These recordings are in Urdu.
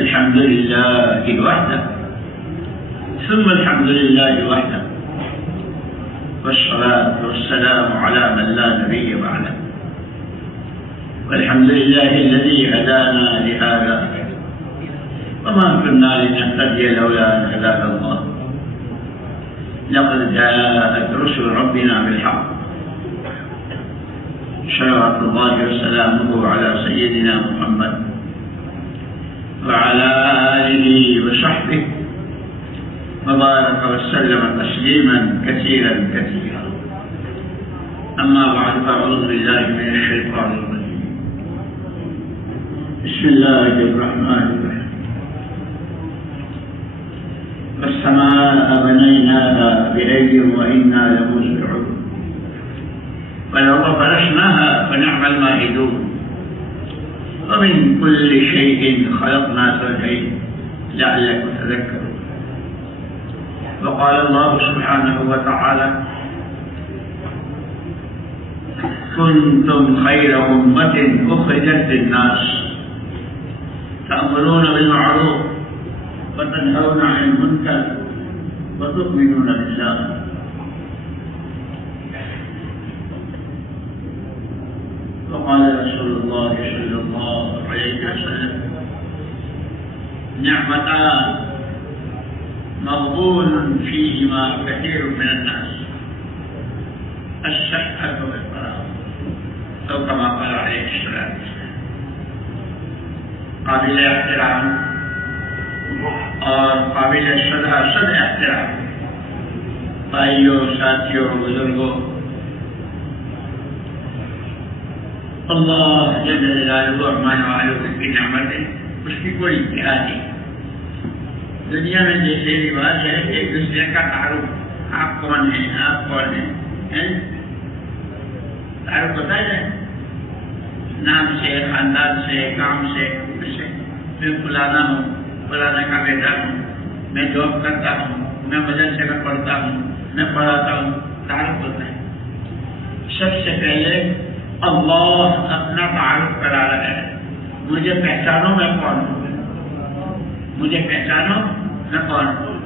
الحمد لله وحده ثم الحمد لله وحده والصلاة والسلام على من لا نبي بعده والحمد لله الذي هدانا لهذا وما كنا لنهتدي لولا أن هدانا الله لقد جاءت رسل ربنا بالحق صلوات الله وسلامه على سيدنا محمد وعلى آله وصحبه وبارك وسلم تسليما كثيرا كثيرا. أما بعد فأعوذ بالله من الشيطان الرجيم. بسم الله الرحمن الرحيم. والسماء بنيناها بأيد وإنا لموسعون والأرض فرشناها فنعم الماهدون ومن كل شيء خلقنا زوجين لعلكم تذكرون. وقال الله سبحانه وتعالى كنتم خير أمة أخرجت للناس تأمرون بالمعروف وتنهون عن المنكر وتؤمنون بالله. وقال رسول الله صلى الله عليه وسلم نعمتان مغبون فيهما كثير من الناس الصحة والفراغ أو كما قال عليه الصلاة والسلام. قابل احترام اور قابل صد احترام بھائیوں، ساتھیوں، بزرگوں، اللہ جل جلالہ الرحمن الرحیم کی نعمتیں اس کی کوئی انتہا نہیں. دنیا میں جیسے رواج ہے ایک دوسرے کا تعارف، آپ کون ہیں، آپ کون ہیں، تعارف بتایا جائے نام سے، خاندان سے، کام سے. میں فلانا ہوں، فلانا کا بیٹا ہوں، میں جاب کرتا ہوں، میں مدرسے میں پڑھتا ہوں، میں پڑھاتا ہوں. تعارف ہوتا ہے. سب سے پہلے اللہ اپنا تعارف کرا رہا ہے. مجھے پہچانو میں کون ہوں، مجھے پہچانو میں کون ہوں.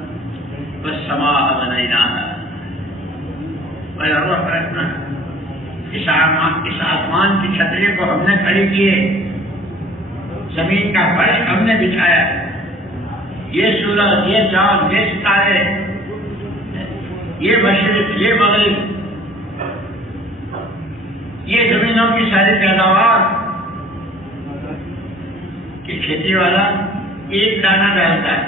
والسماء بنيناها والأرض فرشناها. اس آسمان کی چھتری کو ہم نے کھڑی کی ہے، زمین کا فرش ہم نے بچھایا ہے. یہ سورج، یہ چاند، یہ ستارے، یہ مشرق، یہ مغرب، یہ زمینوں کی ساری پیداوار کہ کھیتی والا ایک دانہ ڈالتا ہے.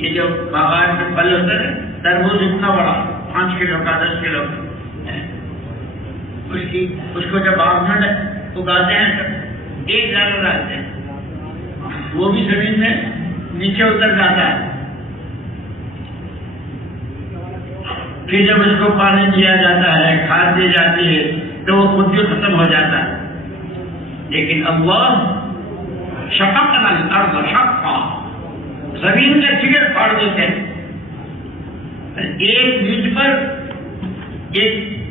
یہ جو باغات کے پھل ہوتے ہیں، تربوز اتنا بڑا 5 کلو کا 10 کلو اس کو جب باغ میں اگاتے ہیں تو ایک دانہ ڈالتے ہیں، وہ بھی زمین میں نیچے اتر جاتا ہے. پھر جب اس کو پانی دیا جاتا ہے، کھاد دی جاتی ہے تو وہ خود بھی ختم ہو جاتا ہے. لیکن اللہ شققنا الارض شقا، زمین کے ٹکڑے پاڑ دیتے ہیں. ایک بیج پر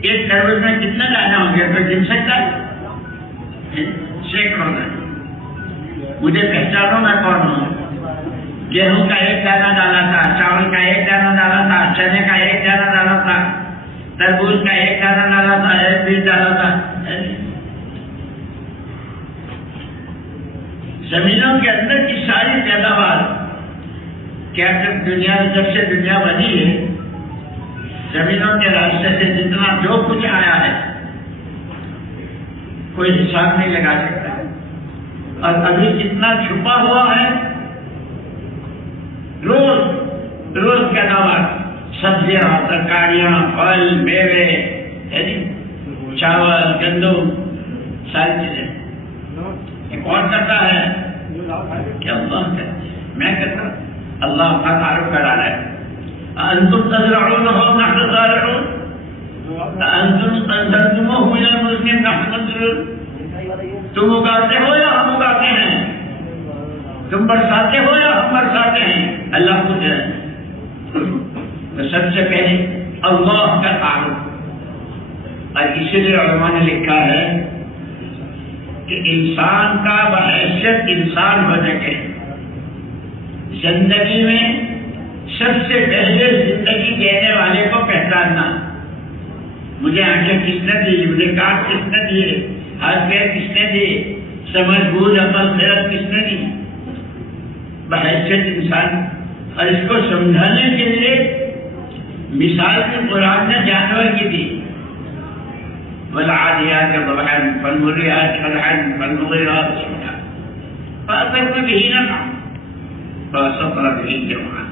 ایک تربوز میں کتنا دانے ہوں گے کوئی گن سکتا ہے؟ سینکڑوں دانے. مجھے پہچانو میں کون ہوں. گیہوں کا ایک دانہ ڈالا تھا، چاول کا ایک دانہ ڈالا تھا، چنے کا ایک دانہ ڈالا تھا، تربوز کا ایک دانہ ڈالا تھا، ایک بیج ڈالا تھا. زمینوں کے اندر کی ساری پیداوار کیا جب سے دنیا بنی ہے، زمینوں کے راستے سے جتنا جو کچھ آیا ہے کوئی حساب نہیں لگا سکتا. اور ابھی کتنا چھپا ہوا ہے. روز پیداوار، سبزیاں، ترکاریاں، پھل، میوے، چاول، گندم، ساری چیزیں. یہ کون کرتا ہے؟ کیا اللہ کرتا ہے؟ میں کرتا ہوں. اللہ کا تعارف کرا رہا ہے. انتم تزرعون ام نحن الزارعون انتم انزلتموه من المزن نحن ننزل. تم اگاتے ہو یا ہم اگاتے ہیں؟ تم برساتے ہو یا ہم برساتے ہیں؟ اللہ خود ہے. تو سب سے پہلے اللہ کا تعارف. اور اسی لیے علماء نے لکھا ہے کہ انسان کا بحیثیت انسان ہونے کے زندگی میں سب سے پہلے زندگی دینے والے کو پہچاننا. مجھے آنکھیں کس نے دی، مجھے کان کس نے دیے، ہاتھ پیر کس نے دیے، سمجھ بوجھ عقل خیرت کس نے دی بحیثیت انسان. اور اس کو سمجھانے کے لیے مثال بھی قرآن نے جانور کی دی. والعادیات ضبحا فالمریات قدحا فالمغیرات صبحا فأثرن به نقعا فوسطن به جمعا.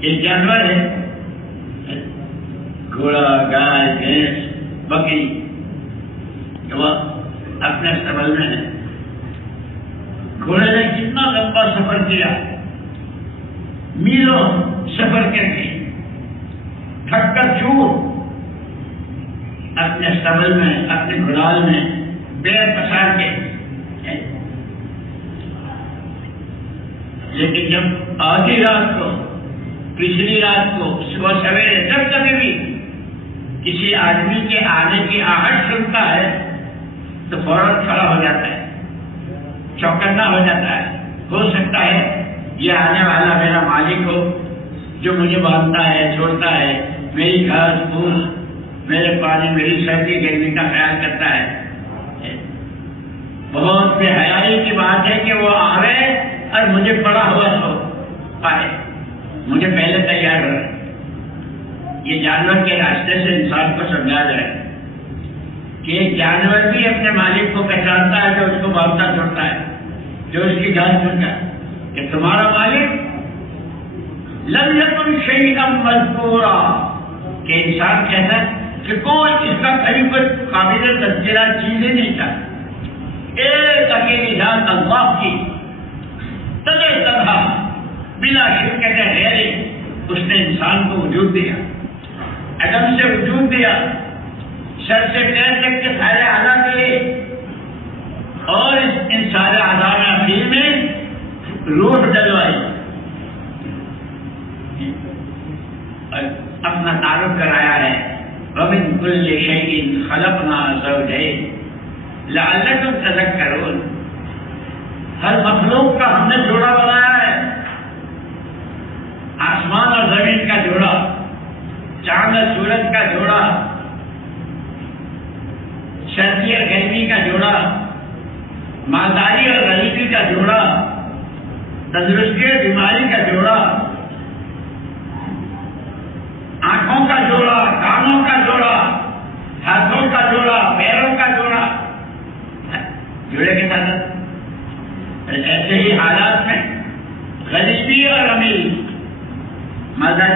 ایک جانور ہے، گھوڑا، گائے، بھینس، بکری، وہ اپنے استقبال میں ہے. گھوڑے نے کتنا لمبا سفر کیا، میلوں سفر کر کے تھک کر چور اپنے استقبال میں، اپنے گھڑال میں پیر پسار کے. لیکن جب آدھی رات کو، پچھلی رات کو، صبح سویرے جب کبھی بھی کسی آدمی کے آنے کی آہٹ سنتا ہے تو فوراً کھڑا ہو جاتا ہے، چوکنا ہو جاتا ہے. ہو سکتا ہے یہ آنے والا میرا مالک ہو جو مجھے باندھتا ہے، چھوڑتا ہے، میری گھاس پھوس، میرے پانی، میری سردی گرمی کا خیال کرتا ہے. بہت بے حیائی کی بات ہے کہ وہ آوے اور مجھے پڑا ہوا سو پائے، مجھے پہلے تیار ہو. یہ جانور کے راستے سے انسان کو سمجھا جائے کہ ایک جانور بھی اپنے مالک کو پہچانتا ہے جو اس کو باندھتا چھوڑتا ہے، جو اس کی جان چھوڑتا ہے. کہ تمہارا مالک لم یکن شیئا مذکورا، کہ انسان کہتا ہے کہ کوئی اس کا قریب قابل تذکرہ چیز ہی نہیں تھا. ایک اکیلی ذات اللہ کی تنہا بلا شرکت غیری اس نے انسان کو وجود دیا، عدم سے وجود دیا، سر سے پیر تک کے سارے اعضاء دیے، اور ان سارے اعضاء میں اخیر میں روح ڈلوائی. اپنا تعارف کرایا ہے، وَمِن كُلِّ شَيْءٍ خَلَقْنَا زَوْجَيْنِ لَعَلَّكُمْ تَذَكَّرُونَ. ہر مخلوق کا ہم نے جوڑا بنایا ہے، آسمان اور زمین کا جوڑا، چاند اور سورج کا جوڑا، سردی اور گرمی کا جوڑا، مالداری اور غریبی کا جوڑا، تندرستی اور بیماری کا جوڑا، آنکھوں کا جوڑا، کانوں کا جوڑا، ہاتھوں کا جوڑا، پیروں کا جوڑا. جوڑے کے ساتھ ایسے ہی حالات میں غریبی اور امیر، مدد،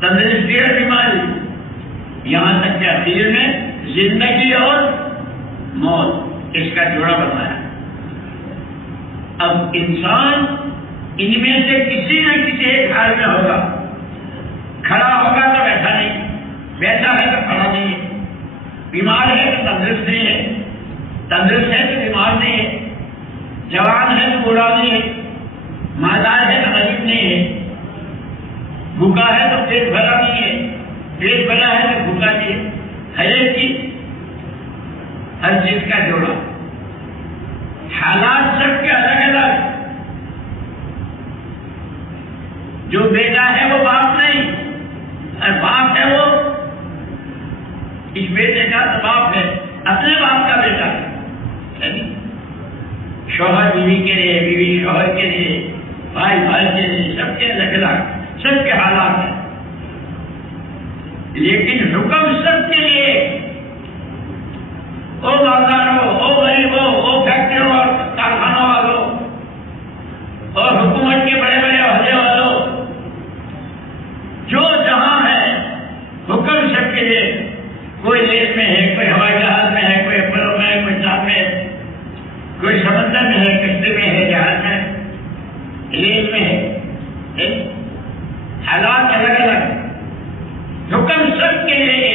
تندرستی اور بیماری، یہاں تک کہ اخیر میں زندگی اور موت، اس کا جوڑا بنایا. اب انسان ان میں سے کسی نہ کسی ایک حال میں ہوگا. کھڑا ہوگا تو بیٹھا نہیں، بیٹھا ہے تو کھڑا نہیں ہے، بیمار ہے تو تندرست نہیں ہے، تندرست ہے تو بیمار نہیں ہے، جوان ہے تو بوڑھا نہیں ہے، مالدار ہے تو غریب نہیں ہے، بھوکا ہے تو پیٹ بھرا نہیں ہے، پیٹ بھرا ہے تو بھوکا نہیں ہے. ہر ایک چیز، ہر چیز کا جوڑا. حالات سب کے الگ الگ. جو بیٹا ہے وہ باپ نہیں، اور باپ ہے وہ اس بیٹے کا تو باپ ہے، اپنے باپ کا بیٹا ہے. شوہر بیوی کے لیے، بیوی شوہر کے لیے، بھائی بھائی کے لیے، سب کے الگ الگ، سب کے حالات ہیں. لیکن حکم سب کے لیے. او مالداروں، او غریبوں، او فیکٹریوں اور کارخانوں والوں، اور حکومت کے بڑے بڑے عہدے والوں، جو جہاں ہے حکم سب کے لیے. کوئی ریل میں ہے، کوئی ہوائی جہاز میں ہے، کوئی اپنوں میں ہے، کوئی چاند میں ہے، کوئی سمندر میں ہے، کشتی میں ہے، جہاز میں ہے، ریل میں ہے. حالات الگ الگ، حکم سب کے لیے.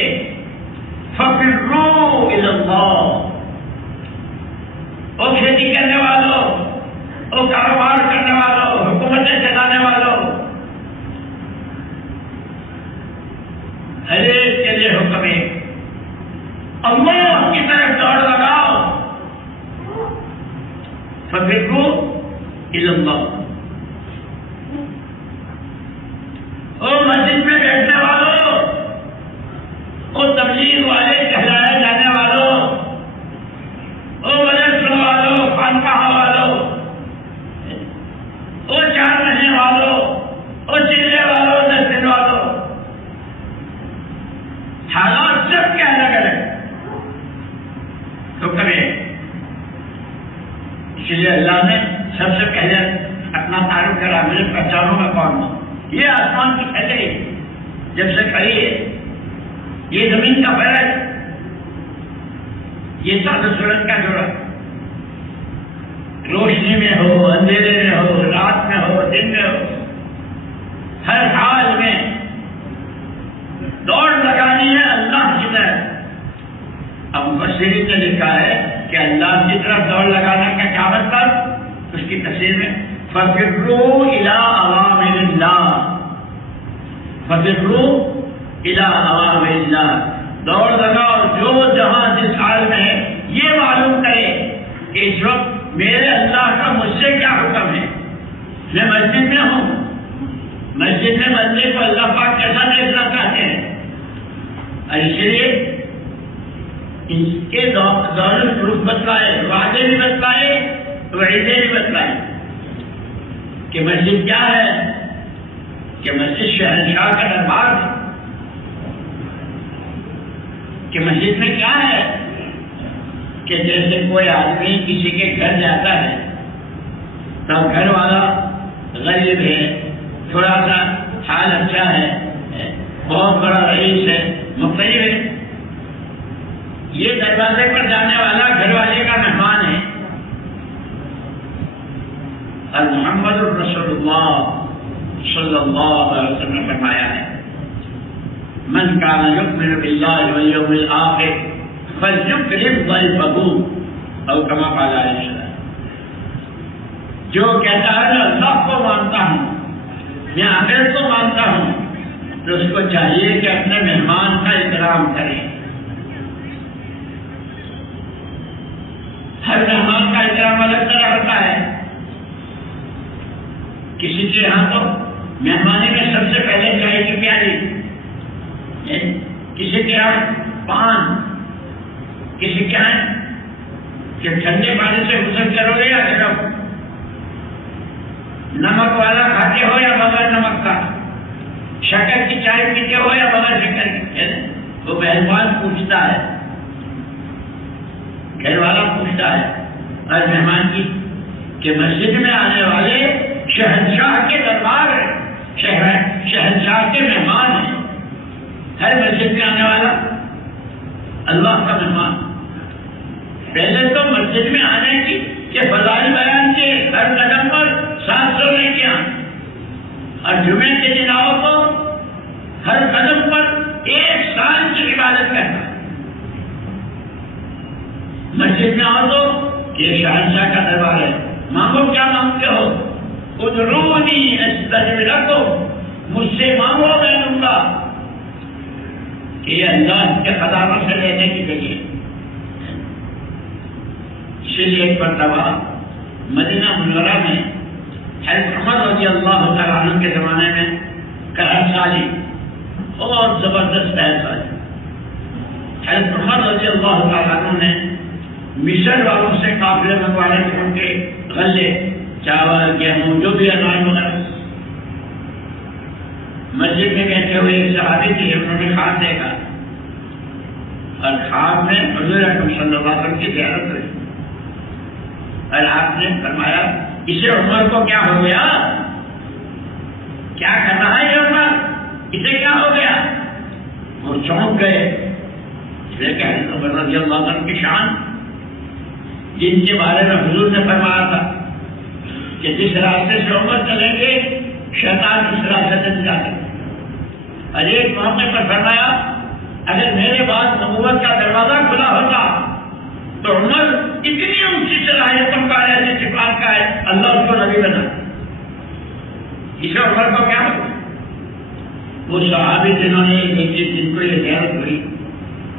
فَفِرُّوا إِلَى اللَّهِ. او کھیتی کرنے والوں، او کاروبار کرنے والوں، حکومتیں چلانے والوں، ہر ایک کے لیے حکم ہے. اللہ کی طرف دوڑ لگاؤ. فَفِرُّوا الا اللہ. او مسجد میں بیٹھنے والوں، او تبلیغ والے کہلائے جانے والوں، او مدرسوں والوں، خانقاہ والوں، او چار مہینے والوں، او چلے والوں، 10 دن والوں، حالات سب کے الگ الگ. تو کرے اس لیے اللہ نے سب سے پہلے اپنا تعارف کرا، مجھے پہچانوں میں کون ہوں. یہ آسمان کی چھتری جب سے کھڑی ہے، یہ زمین کا فرق، یہ چاند سورج کا جوڑا، روشنی میں ہو، اندھیرے میں ہو، رات میں ہو، دن میں ہو، ہر حال میں دوڑ لگانی ہے اللہ کی طرف. اب مفسرین نے لکھا ہے کہ اللہ کی طرف دوڑ لگانے کا کیا مطلب؟ اس کی تفسیر میں فَفِرُّوا إِلَىٰ أَوَامِرِ اللَّهِ، فَفِرُّوا إِلَىٰ أَوَامِرِ اللَّهِ، دوڑ لگاؤ جو جہاں جس حال میں ہے یہ معلوم کرے کہ اس وقت میرے اللہ کا مجھ سے کیا حکم ہے. میں مسجد میں ہوں، مسجد میں بندے کو اللہ پاک کیسا دیکھنا چاہتے ہیں، اور اس لیے اس کے دونوں پروف بتلائے، وعدے بھی بتلائے، وعیدے بھی بتلائے کہ مسجد کیا ہے، کہ مسجد شہنشاہ کا دربار ہے، کہ مسجد میں کیا ہے، کہ جیسے کوئی آدمی کسی کے گھر جاتا ہے تو گھر والا غریب ہے، تھوڑا سا حال اچھا ہے، بہت بڑا رئیس ہے، مختلف ہے، یہ دروازے پر جانے والا گھر والے کا مہمان ہے. اور محمد رسول اللہ صلی اللہ علیہ وسلم نے فرمایا ہے من کان یؤمن باللہ والیوم الآخر فلیکرم ضیفہ او کما قال علیہ السلام. جو کہتا ہے میں اللہ کو مانتا ہوں، میں آخرت کو مانتا ہوں، تو اس کو چاہیے کہ اپنے مہمان کا اکرام کرے. ہر مہمان کا اکرام الگ طرح ہوتا ہے. کسی کے یہاں تو مہمانی میں سب سے پہلے چائے کی پیالی، کسی کے یہاں پان، کسی کے یہاں کہ ٹھنڈے پانی سے غسل کرو گے یا گرم، نمک والا کھاتے ہو یا بغیر نمک کا، شکر کی چائے پیتے ہو یا بغیر شکر کی. وہ مہمان پوچھتا ہے، گھر والا پوچھتا ہے اور مہمان کی کہ مسجد میں آنے والے شہنشاہ کے دربار ہے، شہنشاہ کے مہمان ہیں. ہر مسجد میں آنے والا اللہ کا مہمان. پہلے تو مسجد میں آنے کی کہ فضائل بیان کے ہر قدم پر 700 نیکیاں، اور جمعے کے دن آؤ تو ہر قدم پر 1 سال کی عبادت کرنا. مسجد میں آؤ تو یہ شہنشاہ کا دربار ہے، مانگو کیا مانگتے ہو، ادعونی استجب لکم، مجھ سے مانگو میں دوں گا. کہ یہ اللہ کے خزانوں سے لینے کی جگہ. اسی لیے ایک مرتبہ مدینہ منورہ میں حضرت عمر رضی اللہ تعالیٰ عنہ کے زمانے میں قحط سالی اور زبردست قحط سالی. حضرت عمر رضی اللہ تعالیٰ عنہ نے مصر والوں سے قافلے منگوانے تھے، ان کے غلے، چاول، گیہوں، جو بھی اناج وغیرہ. مسجد میں بیٹھے ہوئے ایک صحابی تھے، انہوں نے خواب دیکھا اور خواب میں حضور اکرم صلی اللہ علیہ وسلم کی زیارت ہوئی اور آپ نے فرمایا اسے عمر کو کیا ہو گیا، کیا کر رہا ہے یہ عمر، اسے کیا ہو گیا. وہ چونک گئے، لیکن حضرت عمر رضی اللہ عنہ کی شان جن کے بارے میں حضور نے فرمایا تھا کہ جس راستے سے عمر چلیں گے شیطان اس راستے سے جا سکتے. اور ایک موقع پر فرمایا اگر میرے بعد نبوت کا دروازہ کھلا ہوتا تو عمر اتنی اونچی صلاحیتوں کا ہے، ایسی صفات کا ہے، اللہ اس کو نبی بنا. اسے عمر کو کیا ہوگا. وہ صحابی جنہوں نے دیکھی، جن کو یہ زیارت ہوئی،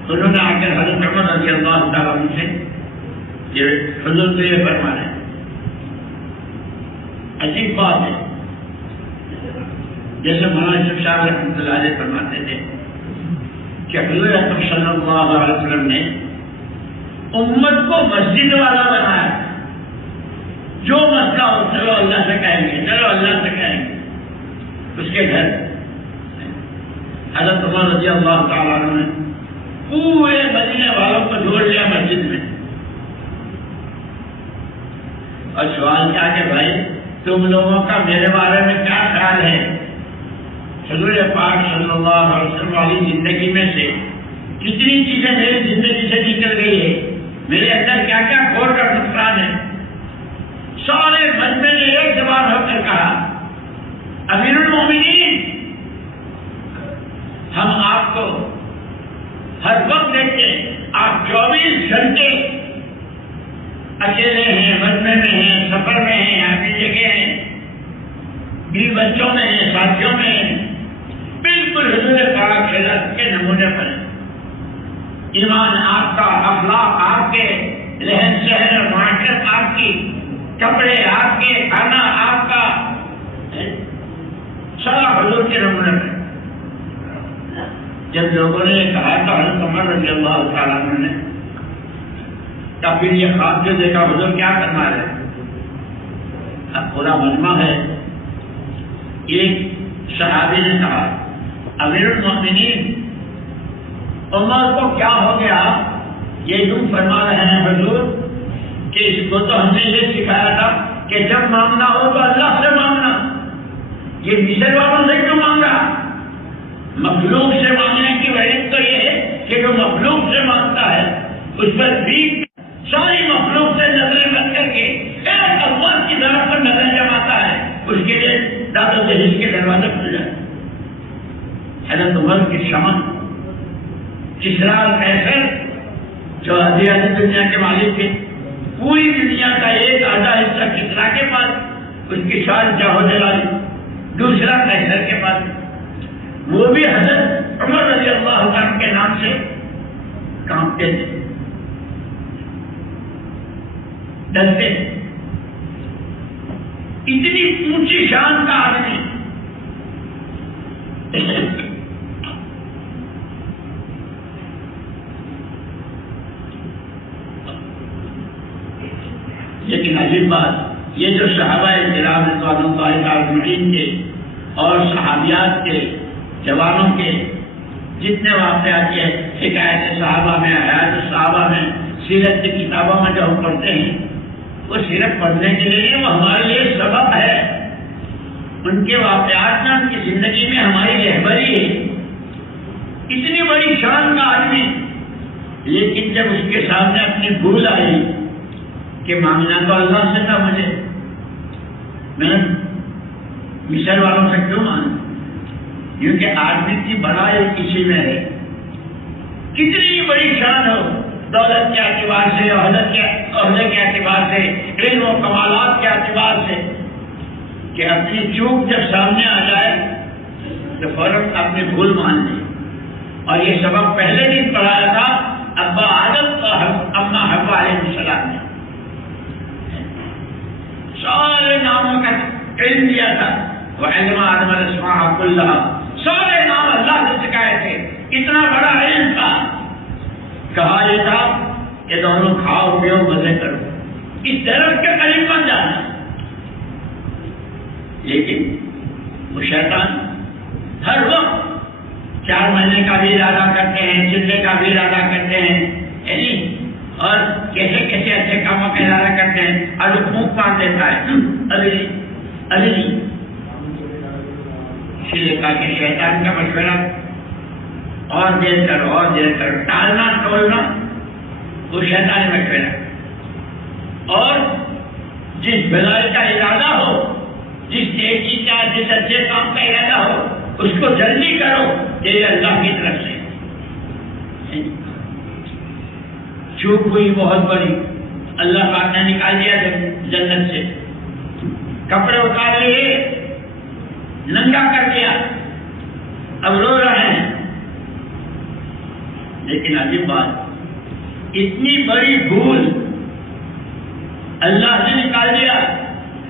انہوں نے آ کر حضرت عمر رضی اللہ تعالیٰ عنہ سے یہ حضور تو یہ فرما رہے ہیں عجیب بات ہے، جیسے مولانا یوسف صاحب رحمۃ اللہ علیہ فرماتے تھے کہ حضور اکرم صلی اللہ علیہ وسلم نے امت کو مسجد والا بنایا، جو مسئلہ ہو چلو اللہ سے کہیں گے، چلو اللہ سے کہیں گے، اس کے گھر حضرت عمر رضی اللہ تعالیٰ عنہ نے پورے مدینے والوں کو جوڑ لیا مسجد میں، اور سوال کیا کہ بھائی تم لوگوں کا میرے بارے میں کیا خیال ہے؟ حضور پاک صلی اللہ علیہ وسلم والی زندگی میں سے کتنی چیزیں میری زندگی سے نکل گئی ہے، میرے اندر کیا کیا کھوٹ کا نقصان ہے۔ سارے مجمع نے ایک زبان ہو کر کہا امیر المومنین، ہم آپ کو ہر وقت دیکھتے ہیں، آپ 24 گھنٹے اکیلے ہیں، مجمع میں ہیں، سفر میں ہیں، اپنی جگہ ہیں، بیوی بچوں میں ہیں، ساتھیوں میں ہیں، بالکل حضور پاک کے نمونے پر ہیں۔ ایمان آپ کا، اخلاق آپ کے، رہن سہن اور معاشرت آپ کی، کپڑے آپ کے، کھانا آپ کا، سارا حضور کے نمونے پر۔ جب لوگوں نے یہ کہا تو حضرت عمر رضی اللہ تعالیٰ عنہ نے کہا پھر یہ خواب جو دیکھا حضور کیا کرنا ہے؟ اب پورا مجمع ہے، ایک صحابی نے کہا امیر المومنین عمر کو کیا ہو گیا؟ یہ یوں فرما رہے ہیں حضور کہ اس کو تو ہم نے یہ سکھایا تھا کہ جب مانگنا ہو تو اللہ سے مانگنا، یہ مصر والوں سے کیوں مانگا؟ مخلوق سے مانگنے کی وجہ تو یہ ہے کہ جو مخلوق سے مانگتا ہے اس پر بھی ساری مخلوق سے نظریں بند کر کے ایک اللہ کی طرف پر نظر جماتا ہے، اس کے لیے داد و دہیج کے دروازے کھل جائے۔ حضرت عمر کی شان، کسریٰ قیصر جو آدھی دنیا کے مالک تھے، پوری دنیا کا ایک آدھا حصہ کسریٰ کے پاس، اس کی شان جاہو جلالی، دوسرا قیصر کے پاس، وہ بھی حضرت عمر رضی اللہ عنہ کے نام سے کانپتے تھے، ڈرتے تھے۔ اتنی اونچی شان کا آدمی لیکن عجیب بات، یہ جو صحابہ کرام رضوان اللہ اجمعین کے اور صحابیات کے، جوانوں کے جتنے واقعات کے حکایت صحابہ میں، حیات صحابہ میں، سیرت کی کتابوں میں جو ہم پڑھتے ہیں، وہ صرف پڑھنے کے لیے وہ ہمارے لیے سبق ہے، ان کے واقعات میں، ان کی زندگی میں ہماری رہبری ہے۔ اتنی بڑی شان کا آدمی، لیکن جب اس کے سامنے اپنی بھول آئی کہ مانگنا تو اللہ سے تھا، میں مصر والوں سے کیوں مانگا؟ کیونکہ آدمی کی بڑائی کسی میں ہے، کتنی بڑی شان ہو، دولت کے اعتبار سے، عہدے کے اعتبار سے، علم و کمالات کے اعتبار سے، کہ اپنی چوک جب سامنے آ جائے تو فوراً اپنی بھول مان لی۔ اور یہ سبق پہلے دن پڑھایا تھا ابا آدم اور اماں حوا علیہ السلام نے، سارے ناموں کا علم دیا تھا، وعلم آدم الاسماء كلها، سارے نام اللہ سے سکھائے تھے، اتنا بڑا علم تھا۔ کہا یہ تھا کہ دونوں کھاؤ پیو مزے کرو، اس درخت کے قریب مت جانا۔ لیکن وہ شیطان ہر وقت 4 مہینے کا بھی ارادہ کرتے ہیں، چلنے کا بھی ارادہ کرتے ہیں، اور کیسے کیسے اچھے کاموں کا ارادہ کرتے ہیں، اور وہ پھونک مار دیتا ہے، ابھی نہیں۔ اس لیے کہا کہ شیطان کا مشورہ اور دیر کرو، ٹالنا ٹولنا وہ شیطانی مشورہ۔ اور جس بھلائی کا ارادہ ہو، جس نیکی کا، جس اچھے کام کا ارادہ ہو، اس کو جلدی کرو، یہ اللہ کی طرف سے۔ چوک ہوئی بہت بڑی، اللہ پاک نے نکال دیا جنت سے، کپڑے اتار لیے، ننگا کر دیا، اب رو رہے ہیں۔ لیکن عجیب بات، اتنی بڑی بھول اللہ نے نکال دیا،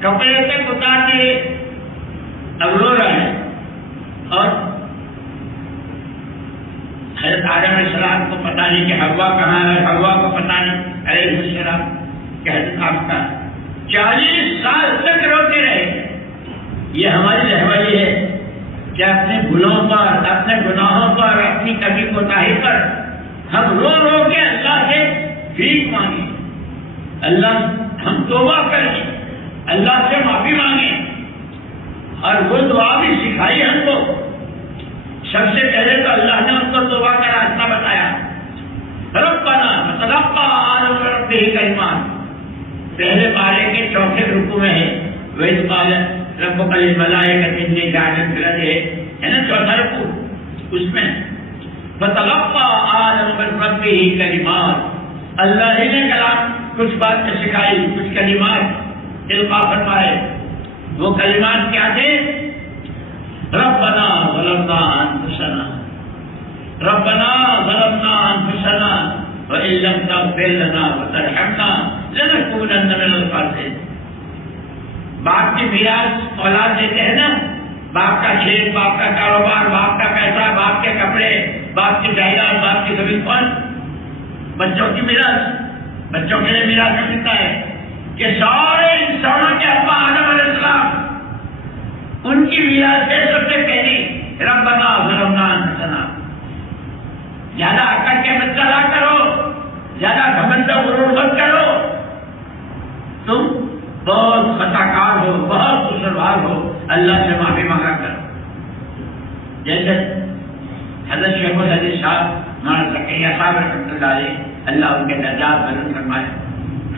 کپڑے تک اتار کے اب رو رہے ہیں. اور حضرت آدم علیہ السلام کو پتہ نہیں کہ حوا کہاں ہے, حوا کو پتہ نہیں علیہ السلام کہ حضرت آپ کا 40 سال تک روتے رہے. یہ ہماری رہبری ہے کہ اپنے بھولوں پر, اپنے گناہوں پر, اپنی کمی کوتاہی پر ہم رو رو کے اللہ سے بھیک مانگیں, اللہ ہم توبہ کریں, اللہ سے معافی مانگیں. اور وہ دعا بھی سکھائی ہم کو. سب سے پہلے تو اللہ نے ان کو توبہ کا راستہ بتایا. ربنا فتقبل آدم من ربه کلمات, پہلے پارے کے چوتھے رکوع میں ہے وَإِذْ قَالَ رَبُّكَ لِلْمَلَائِكَةِ إِنِّي جَاعِلٌ فِي الْأَرْضِ, ہے نا چوتھا رکوع. اس میں فتقبل آدم من ربه کلمات, اللہ ہی نے کلام کچھ باتیں سکھائی, کچھ کلمات القاء فرمائے. وہ کلمات کیا تھے؟ ربنا ظلمنا انفسنا, ربنا ظلمنا انفسنا وان لم تغفر لنا وترحمنا لنكونن من الخاسرین. باپ کی میراث اولاد دیتے ہیں نا, باپ کا کھیت, باپ کا کاروبار, باپ کا پیسہ, باپ کے کپڑے, باپ کی جائیداد, باپ کی زمین. کون؟ بچوں کی میراث. بچوں کے لیے میراث میں ملتا ہے کہ سارے انسانوں کے ابا آدم علیہ السلام, ان کی میراث ہے سب سے پہلی ربنا ظلمنا انفسنا. زیادہ عقل کے بچہ نہ کرو, زیادہ گھمنڈ و غرور مت کرو. تم بہت خطا کار ہو, بہت قصوروار ہو, اللہ سے معافی مانگا کرو. جیسے حضرت شیخ الحدیث صاحب مولانا زکریا صاحب رحمۃ اللہ علیہ, اللہ ان کے درجات بلند فرمائے,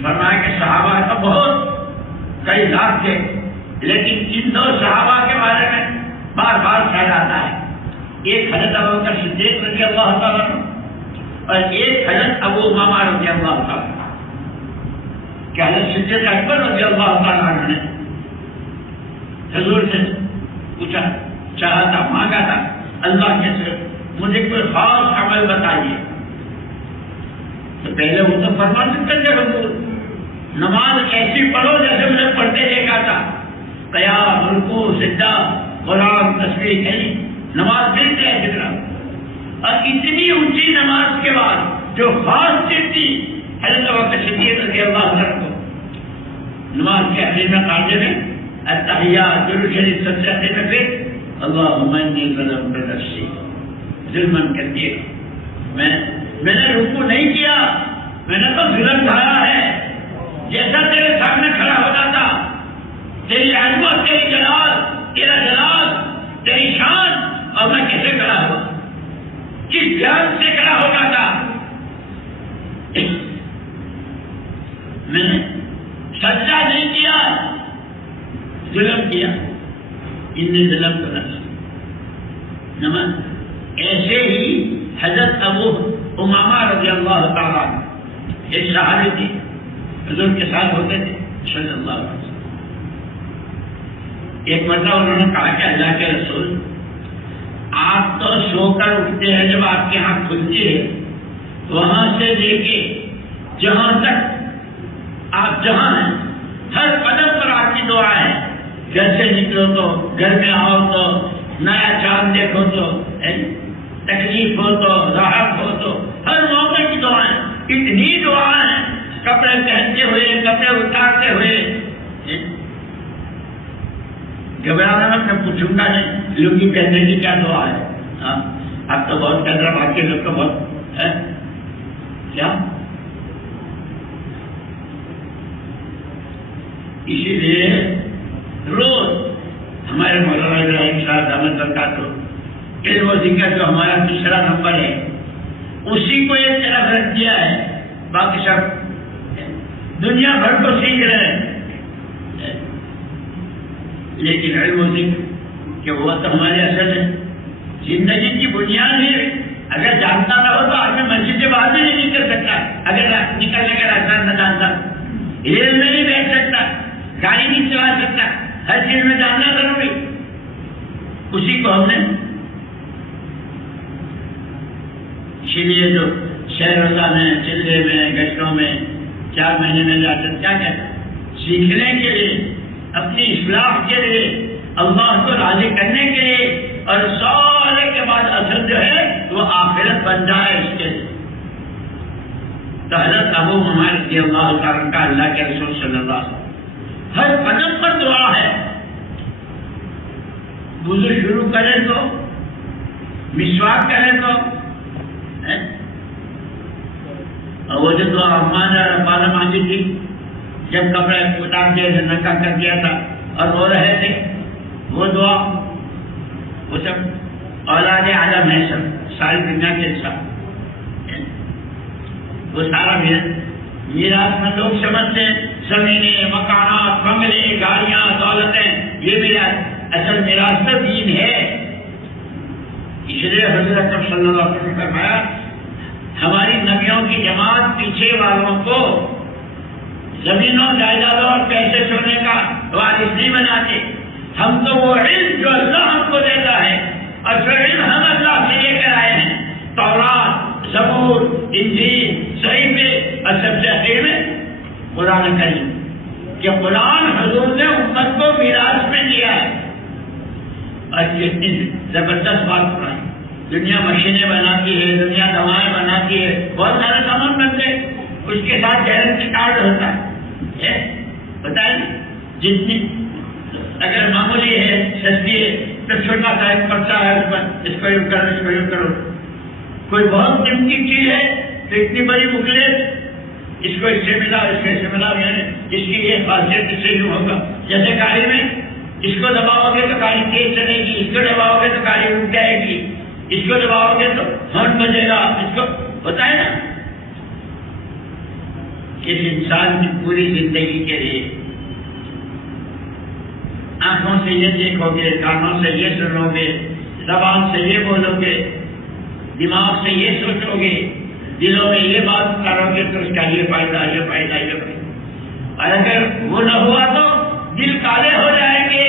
فرمایا کہ صحابہ تو بہت کئی لاکھ تھے, لیکن ان دو صحابہ کے بارے میں بار بار خیال آتا ہے. ایک حضرت ابوبکر صدیق رضی اللہ تعالیٰ عنہ اور ایک حضرت ابو امامہ رضی اللہ تعالیٰ عنہ. کہ حضرت صدیق اکبر رضی اللہ تعالیٰ عنہ نے حضور سے پوچھا, چاہا تھا, مانگا تھا, اللہ کے سے مجھے کوئی خاص عمل بتائیے. تو پہلے وہ تو فرما سکتے تھے حضور, نماز ایسی پڑھو جیسے مجھے پڑھتے دیکھا تھا, قیام, رکوع, سجدہ, قرآن, تسبیح, یعنی نماز ملتے ہیں جتنا. اور اتنی اونچی نماز کے بعد جو خاص چیز تھی حضرت ابوبکر صدیق رضی اللہ عنہ کو نماز کے آخر میں قاعدے میں التحیات, درود شریف سب سے آخر میں پھر اللہم انی ظلمت نفسی ظلما کثیرا. میں نے رکوع نہیں کیا, میں نے تو ظلم ڈھایا ہے. جیسا تیرے سامنے کھڑا ہوتا تھا, تیری عظمت, تیری جلال, تیرا جلال, تیری شان, اور میں کیسے کھڑا ہوا, کس دھیان سے کھڑا ہوتا تھا. میں نے سجدہ نہیں کیا, ظلم کیا. انی ظلمت نفسی. نماز ایسے ہی حضرت ابو امامہ رضی اللہ تعالیٰ ایک صحابی تھی, حضور کے ساتھ ہوتے تھے صلی اللہ علیہ وسلم. ایک مرتبہ انہوں نے کہا کہ اللہ کے رسول, آپ تو سو کر اٹھتے ہیں جب آپ کی آنکھ کھلتی ہے, وہاں سے لے کے جہاں تک آپ جہاں ہیں ہر قدم پر آپ کی دعا ہے. گھر سے نکلو تو, گھر میں آؤ تو, نیا چاند دیکھو تو, تکلیف ہو تو, راحت ہو تو, ہر موقع کی دعائیں. اتنی دعائیں, کپڑے پہنتے ہوئے, کپڑے اتارتے ہوئے. گھبرانا میں پوچھوں گا نہیں لنگی پہننے کی کیا دعا ہے. اب تو بہت قدر, باقی لوگ تو بہت ہے کیا. اسی لیے روز ہمارے مولانا ابراہیم صاحب دامت برکاتہ علم و ذکر جو ہمارا دوسرا نمبر ہے, اسی کو ایک طرف رکھ دیا ہے, باقی سب دنیا بھر کو سیکھ رہے ہیں. لیکن علم و ذکر کہ وہ تو ہمارے اصل ہے, زندگی کی بنیاد ہے. اگر جانتا نہ ہو تو آدمی مسجد سے باہر بھی نہیں نکل سکتا, اگر نکلنے کا راستہ نہ جانتا, ریل میں نہیں بیٹھ سکتا, گاڑی نہیں چلا سکتا, ہر چیز میں جاننا ضروری. اسی کو ہم نے اسی لیے جو شہر روزہ میں, چلے میں, گشتوں میں 4 مہینے میں جاتے کیا کہتے ہیں, سیکھنے کے لیے اپنی اصلاح کے لیے، اللہ کو راضی کرنے کے لیے، اور سارے کے بعد اصل جو ہے وہ آخرت بن جائے اس کے لیے۔ تو حضرت ابو عمر رضی اللہ تعالیٰ کا اللہ کے رسول صلی اللہ علیہ وسلم ہر قدم پر دعا ہے۔ وضو شروع کرے تو، مسواک کرے تو، اور وہ جو دعا عثمان ربانہ مانگی تھی جب کپڑے اتار دیا تھا، ننگا کر دیا تھا اور رو رہے تھے، وہ دعا، وہ سب اولاد عالم ہے، سب ساری دنیا کے ساتھ وہ سارا میراث میں لوگ سمجھتے ہیں زمینیں، مکانات، بنگلے، گاڑیاں، دولتیں، یہ میراث، اصل میراث تو دین ہے۔ اس لیے حضرت صلی اللہ علیہ وسلم نے فرمایا ہماری نبیوں کی جماعت پیچھے والوں کو زمینوں، جائیدادوں اور پیسے چھوڑنے کا وارث نہیں بناتے، ہم تو وہ علم جو اللہ ہم کو دیتا ہے، اور جو علم ہم اللہ سے لے کر آئے ہیں، تورات، زبور، انجیل، صحیفے، اور سب سے آخر میں قرآن کریم، کہ قرآن حضور نے امت کو میراث میں دیا ہے۔ اور کتنی زبردست بات قرآن، دنیا مشینیں بناتی ہے، دنیا دوائیں بناتی ہے، بہت سارے سامان بنتے، اس کے ساتھ گارنٹی کارڈ ہوتا ہے، بتائیں جتنی اگر معمولی ہے، سستی ہے، تو چھوٹا سا ایک پرچہ ہے اس پر، اس کو یوں کرو، اس کو یوں کرو۔ کوئی بہت قیمتی چیز ہے تو اتنی بڑی بکلیٹ، اس کو اس سے ملا، اس سے ملا، یعنی اس کی یہ خاصیت اس سے یوں ہوگا۔ جیسے گاڑی میں اس کو دباؤ گے تو گاڑی تیز چلے گی، اس کو دباؤ گے تو گاڑی رک جائے گی، اس کو دباؤ گے تو ہارن بجے گا، اس کو ہوتا ہے نا۔ اس انسان کی پوری زندگی کے لیے آنکھوں سے یہ دیکھو گے، کانوں سے یہ سنو گے، زبان سے یہ بولو گے، دماغ سے یہ سوچو گے، دلوں میں یہ بات کرو گے تو اس کا یہ فائدہ، یہ فائدہ، یہ فائدہ۔ اور اگر وہ نہ ہوا تو دل کالے ہو جائیں گے۔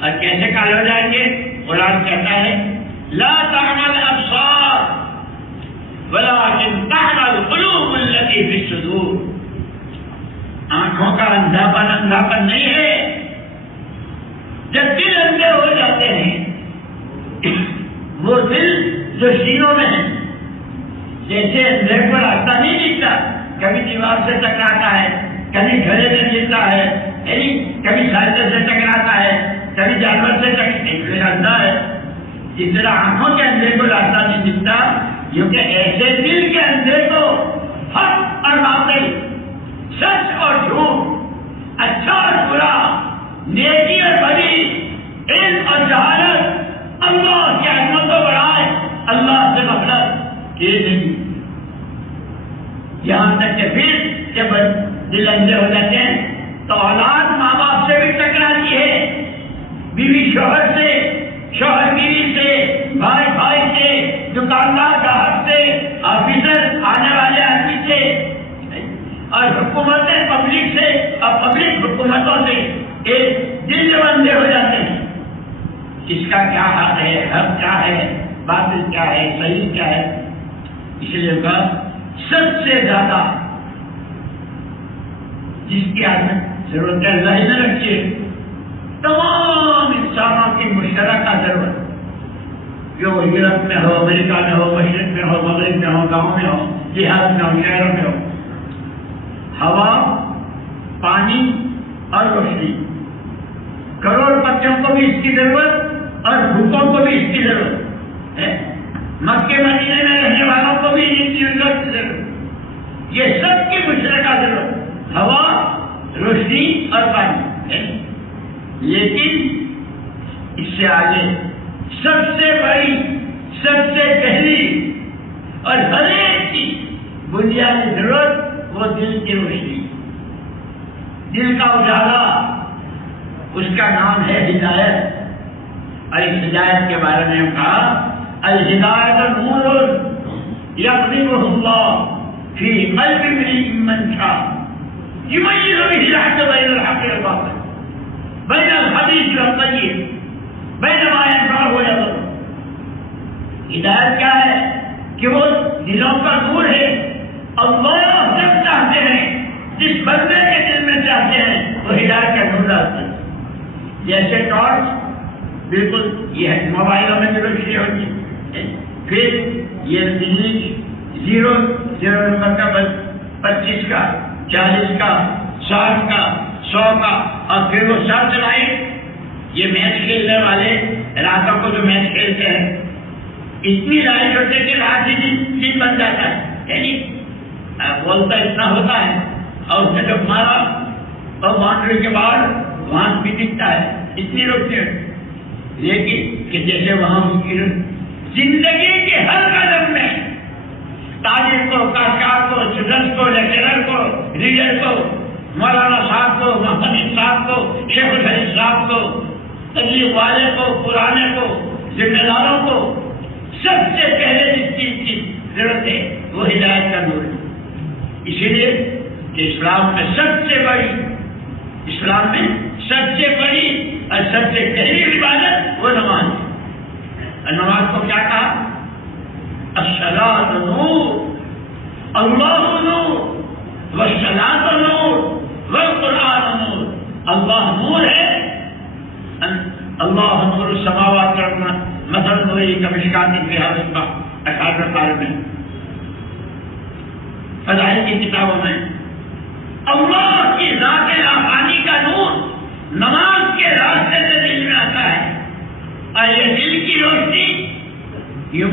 اور کیسے کالے ہو جائیں گے؟ قرآن کہتا ہے لا تعمل الابصار ولكن تعمل القلوب التي في الصدور۔ آنکھوں کا اندھاپن نہیں ہے، جب دل اندھے ہو جاتے ہیں، وہ دل جو سینوں میں ہے، جیسے اندھے کو راستہ نہیں دکھتا، کبھی دیوار سے ٹکراتا ہے، کبھی گھڑے سے گرتا ہے، کبھی سائیکل سے ٹکراتا ہے، کبھی جانور سے ٹکراتا ہے، اس طرح آنکھوں کے اندھے کو راستہ نہیں دکھتا، کیونکہ ایسے دل کے اندھے کو حق اور باطل، سچ اور جھوٹ، اچھا اور برا، نیکی اور بری، علم اور جہالت، اللہ کی عظمت و بڑائی، اللہ سے غفلت یہ نہیں۔ یہاں تک کہ پھر جب دل اندھے ہو جاتے ہیں تو اولاد ماں باپ سے بھی ٹکراتی ہے، بیوی شوہر سے، شوہر بیوی سے، بھائی بھائی سے، دکاندار گاہک سے، آفیسر آنے والے آدمی سے، اور حکومتیں پبلک سے، اور پبلک حکومتوں سے، ایک دل جب اندھے ہو جاتے ہیں، اس کا کیا حق ہے، حق کیا ہے، باطل کیا ہے، صحیح کیا ہے۔ اس لیے کہا سب سے زیادہ جس کی آدمی ضرورت ہے اللہ ہی نہ رکھیے، تمام انسانوں کی مشترکہ ضرورت، جو یورپ میں ہو، امریکہ میں ہو، مشرق میں ہو، مغرب میں ہو، گاؤں میں ہو، دیہات میں ہو، شہروں میں ہو، ہوا، پانی اور روشنی، کروڑ پتیوں کو بھی اس کی ضرورت اور بھوکوں کو بھی اس کی ضرورت ہے، مکے مدینے میں رہنے والوں کو بھی ان چیزوں کی ضرورت، یہ سب کی مشترکہ ضرورت، ہوا، روشنی اور پانی ہے۔ لیکن اس سے آگے سب سے بڑی، سب سے پہلی اور ہر ایک کی بنیادی ضرورت وہ دل کی روشنی، دل کا اجالا، اس کا نام ہے ہدایت۔ اور اس ہدایت کے بارے میں کہا الہدایت نور یقذفہ اللہ فی قلب امرئ من شاء یمیز بہ الحق بین الحق والباطل بین الخبیث والطیب بین ما ینفعہ ویضر۔ ہدایت کیا ہے؟ کہ وہ دلوں کا نور ہے، اللہ جب چاہتے ہیں، جس بندے کے دل میں چاہتے ہیں وہ ہدایت جیسے ٹارچ بالکل یہ موبائلوں میں بھی روشنی ہوتی ہے، پھر یہ بجلی 0 نمبر کا 25 کا 40 کا 60 کا 100 کا، اور پھر وہ سرچ لائٹ، یہ میچ کھیلنے والے راتوں کو جو میچ کھیلتے ہیں اتنی لائٹ ہوتی ہے کہ رات ہی بن جاتا ہے، یعنی بولتا اتنا ہوتا ہے، اور اس نے جب مارا اور باؤنڈری کے بعد وہاں بھی دکھتا ہے، اتنی روشنی ہے، لیکن کہ جیسے وہاں اس کی زندگی کے ہر قدم میں تاجر کو، کارکار کو، اسٹوڈنٹ کو، لیکچرر کو، ریڈر کو، مولانا صاحب کو، محمد صاحب کو، شیخ الحدیث صاحب کو، تبلیغ والے کو، پرانے کو، ذمہ داروں کو، سب سے پہلے جس چیز کی ضرورت ہے وہ ہدایت کا نور ہے۔ اسی لیے کہ اسلام میں سب سے بڑی اور سب سے پہلی عبادت وہ نماز ہے۔ نماز کو کیا کہا؟ الصلاۃ نور، اللہ نور، والصلاۃ نور، والقرآن نور۔ اللہ نور ہے، اللہ نور السماوات والارض، مثل نوره كمشكاة فيها مصباح، 18 پارے میں فضائل کی کتابوں میں اللہ کی ذات الہانی کا نور نماز کے راستے سے دل میں آتا ہے، اور یہ دل کی روشنی یوں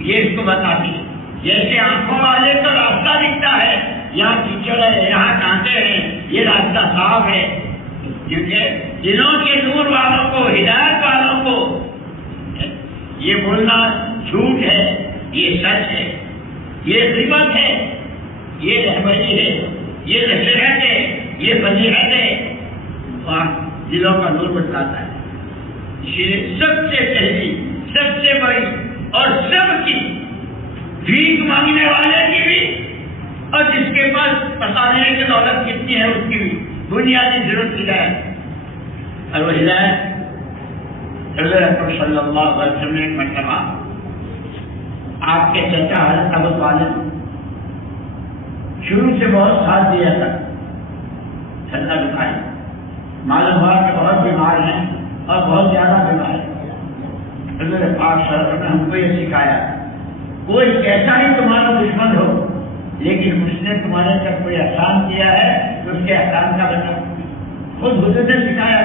یہ اس کو بتاتی ہے، جیسے آنکھوں والے کو راستہ دکھتا ہے، یہاں کیچڑ ہے، یہاں کانٹے ہیں، یہ راستہ صاف ہے، کیونکہ دلوں کے نور والوں کو، ہدایت والوں کو یہ بولنا جھوٹ ہے، یہ سچ ہے، یہ غیبت ہے، یہ رہبری ہے، یہ نصیحت ہے، یہ فضیلت ہے، اور دلوں کا نور بتلاتا ہے۔ اسی لیے سب سے پہلی، سب سے بڑی اور سب کی بھیک مانگنے والے کی بھی، اور جس کے پاس پتا نہیں کہ دولت کتنی ہے اس کی بھی بنیادی ضرورت ہدایت، اور وہ ہدایت حضرت صلی اللہ علیہ وسلم نے ایک مرتبہ آپ کے چچا حضرت ابو طالب شروع سے بہت ساتھ دیا تھا، ٹھنڈا بتائی، معلوم ہوا کہ بہت بیمار ہیں اور بہت زیادہ بیمار ہیں۔ حضرت پاک صلی اللہ علیہ وسلم نے ہم کو یہ سکھایا، کوئی کیسا ہی تمہارا دشمن ہو لیکن اس نے تمہارے تک کوئی احسان کیا ہے تو اس کے احسان کا بدلہ خود حضور نے سکھایا۔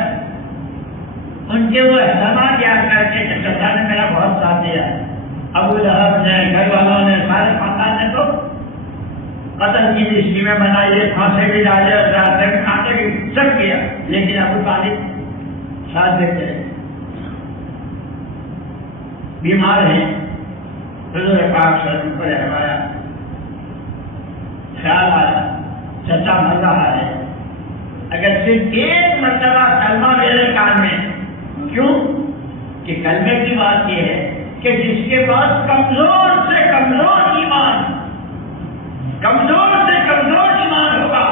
ان کے وہ احسانات یاد کر کے کہ چچا نے میرا بہت ساتھ دیا، ابو لہب نے، گھر والوں نے، سارے خاندان نے تو قتل کی بھی اسکیمیں بنائی، پھانسے بھی ڈالے، راستے میں کانٹے بھی سب کیا، لیکن ابو طالب ساتھ دیتے رہے۔ بیمار ہیں، حضور پاک صلی اللہ علیہ وسلم کو رہوایا، خیال آیا چچا مر رہا ہے، اگر صرف ایک مرتبہ کلمہ میرے کان میں، کیوں کہ کلمے کی بات یہ ہے کہ جس کے پاس کمزور سے کمزور ایمان ہوگا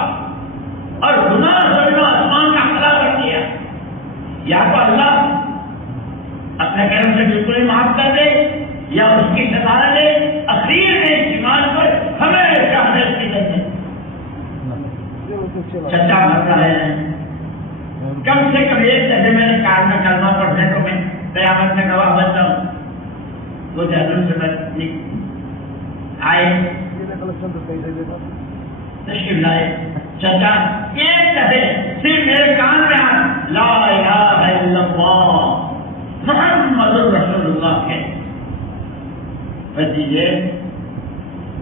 اور گناہ ظلم آسمان کا خلا کر دیا، یا تو اللہ اپنے کرم سے بالکل ہی معاف کر دے یا اس کی سزا دے، اخیر میں ایمان پر ہمیشہ کی کرتے۔ چچا مر رہا ہے، کم سے کم ایک دفعے میں نے کار میں کلمہ پڑھنے کو میں قیامت میں گواہ بنتا ہوں۔ وہ جہنم سے آئے، تشریف لائے، چچا ایک دفعے صرف میرے کان میں لا الہ الا اللہ محمد رسول اللہ ہے، بتیجے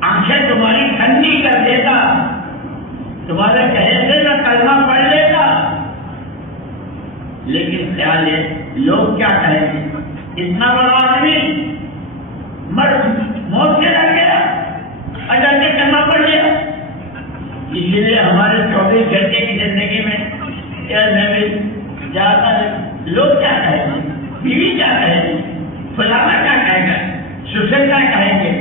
آنکھیں تمہاری ٹھنڈی کر دیتا، تمہارے کہے سے میں کلمہ پڑھ لیتا، لیکن خیال ہے لوگ کیا کہیں گے، اتنا بڑا آدمی موت سے لگ گیا، اجل کے کلمہ پڑھ لیا۔ اسی لیے ہمارے 24 گھنٹے کی زندگی میں جاتا ہے، لوگ کیا کہیں گے، بیوی کیا کہیں گے، فلانا کیا کہے گا، سسر کیا کہیں گے،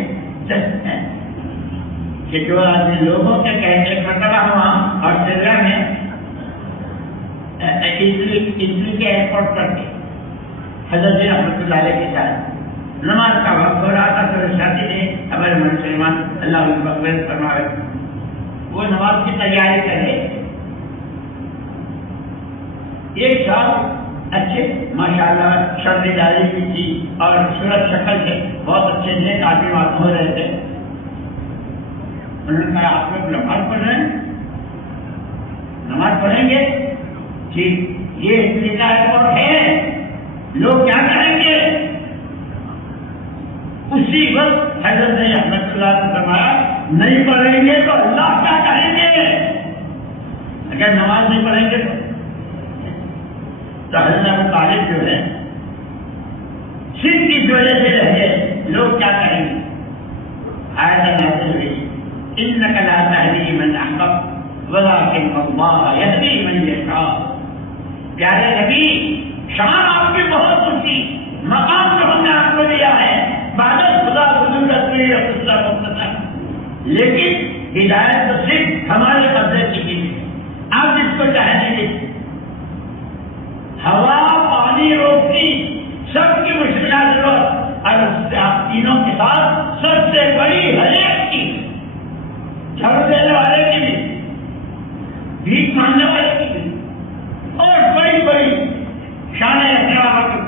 کہ جو آدمی لوگوں کے کہتے ہیں۔ مرتبہ وہاں آسٹریلیا میں اٹلی کے ایئرپورٹ پر تھے، حضرت رحمۃ اللہ علیہ کے ساتھ نماز کا وقت ہو رہا تھا، تو ساتھی نے ہمارے مسلمان اللہ مقبول فرمائے، وہ نماز کی تیاری کر رہے، ایک ساتھ اچھے ماشاءاللہ شرط جاری کی تھی اور صورت شکل سے بہت اچھے نیک آدمی بات ہو رہے تھے. انہوں نے کہا آپ لوگ نماز پڑھ رہے ہیں؟ نماز پڑھیں گے؟ ٹھیک، یہ طریقہ رپورٹ ہے، لوگ کیا کریں گے؟ اسی وقت حضرت نے رحمت اللہ سے فرمایا نہیں پڑھیں گے تو اللہ کیا کہیں گے؟ اگر نماز نہیں پڑھیں گے تو حضرت ابو طالب جو ہے صرف اس وجہ سے رہے لوگ کیا کہیں گے؟ آیت نازل ہوئی انک لا تہدی من احببت ولکن اللہ یہدی من یشاء. پیارے نبی، شان آپ کی بہت اونچی، مقام جو ہم نے آپ کو دیا ہے بعد خدا حضور رسول اللہ مختصر، لیکن ہدایت تو صرف ہمارے قبضے کی چیز ہے. آپ جس کو چاہیں گے، ہوا، پانی، روٹی، سب کی مشکلات ضرورت، اور آپ تینوں کے ساتھ سب سے بڑی ہر ایک کی، جھاڑو دینے والے کی بھی، بھیک مانگنے والے کی بھی، اور بڑی بڑی شان رکھنے والوں کی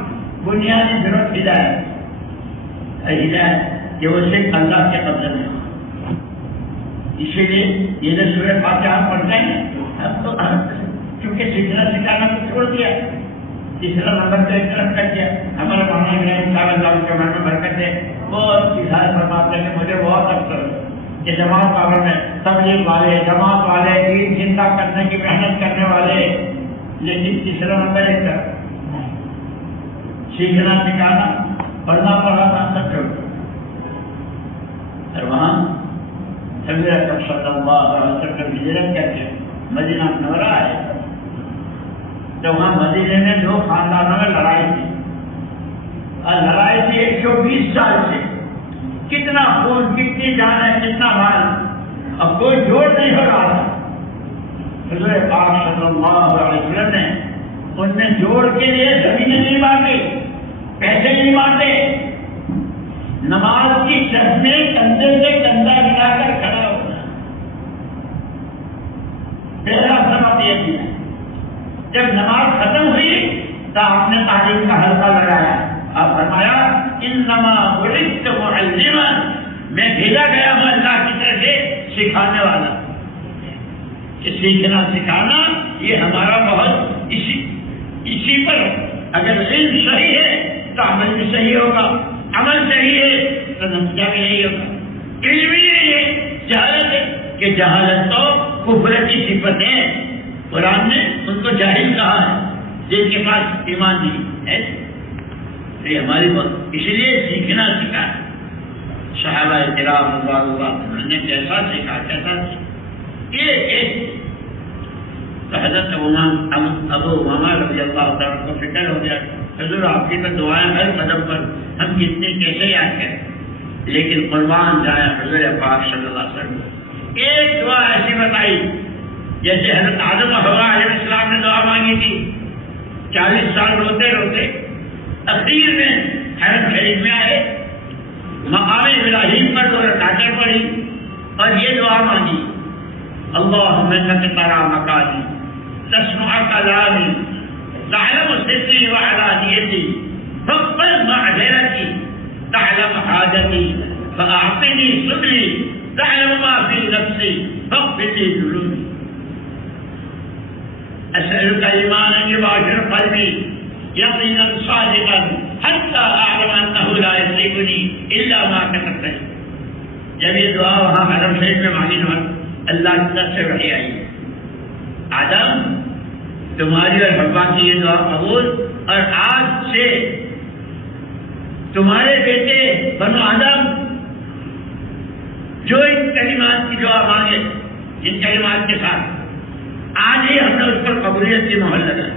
بنیادی ضرورت ہدایت کہ وہ صرف اللہ کے قبضے میں. اسی لیے یہ جو سورہ فاتحہ ہم پڑھتے ہیں، ہم تو کیونکہ سیکھنا سکھانا تو چھوڑ دیا، تیسرا نمبر تو ایک طرف کر دیا. ہمارے مولانا ابراہیم صاحب اللہ کے عمر میں برکت ہے، وہ اظہار فرماتے ہیں کہ مجھے بہت افسوس ہے کہ جماعت والوں میں تبلیغ والے، جماعت والے، دین زندہ کرنے کی محنت کرنے والے، لیکن تیسرا نمبر ایک طرف سیکھنا سکھانا، پڑھنا پڑھانا سب چھوڑ. اور وہاں حضور اکرم صلی اللہ علیہ وسلم ہجرت کر کے مدینہ منورہ آئے تو وہاں مدینے میں دو خاندانوں میں لڑائی تھی، اور لڑائی تھی 120 سال سے. کتنا خون، کتنی جان ہے، کتنا مال، اب کوئی جوڑ نہیں ہو رہا تھا. حضور پاک صلی اللہ علیہ وسلم نے ان میں جوڑ کے لیے زمینیں نہیں مانگی، پیسے نہیں مانگے، نماز کی شرط میں کندھے سے کندھا ملا کر کھڑا ہونا. پہلا سبق یہ دیا. جب نماز ختم ہوئی تو آپ نے تعلیم کا حلقہ لگایا. آپ فرمایا انما بعثت معلما، میں بھیجا گیا ہوں اللہ کی طرف سے سکھانے والا. کہ سیکھنا سکھانا یہ ہمارا بہت اسی پر، اگر علم صحیح ہے تو عمل بھی صحیح ہوگا، عمل صحیح ہے تو نتیجہ بھی نہیں ہوگا. علم ہی نہیں ہے، جہالت ہے کہ جہالت تو کفر کی صفت ہے. قرآن نے ان کو جاہل کہا ہے جن کے پاس ایمان نہیں ہے. یہ ہماری بات، اس لیے سیکھنا سکھانا. صحابہ کرام رضوان اللہ عنہم نے کیسا سیکھا، کیسا سیکھا. ایک تو حضرت ابو امامہ رضی اللہ تعالیٰ کو فکر ہو گیا، حضور آپ کی تو دعائیں ہر قدم پر ہم کتنے کیسے یاد کریں. لیکن قربان جائے حضور پاک صلی اللہ علیہ وسلم ایک دعا ایسی بتائی جیسے حضرت آدم و حوا علیہ السلام نے دعا مانگی تھی. 40 سال روتے روتے اخیر میں حرم شریف میں آئے، مقام ابراہیم پر 2 رکعتیں پڑھی اور یہ دعا مانگی، اللہم انک تری مقامی تسمع کلامی تعلم سری وعلانیتی فاقبل معذرتی تعلم حاجتی فاعطنی صبری تعلم ما فی نفسی فاغفر لی ذنوبی اسألک ایمانا یباشر قلبی یقینا صادقا حتی اعلم انه لا یصیبنی الا ما کتبت لی. جب یہ دعا وہاں حرم شریف میں مانگی نہ اللہ کی طرف سے وحی آئی، آدم تمہاری اور حوا کی یہ دعا قبول، اور آج سے تمہارے بیٹے بنو آدم جو ان کلمات کی دعا مانگے، ان کلمات کے ساتھ آج ہی ہم نے اس پر قبولیت کی مہر لگائی.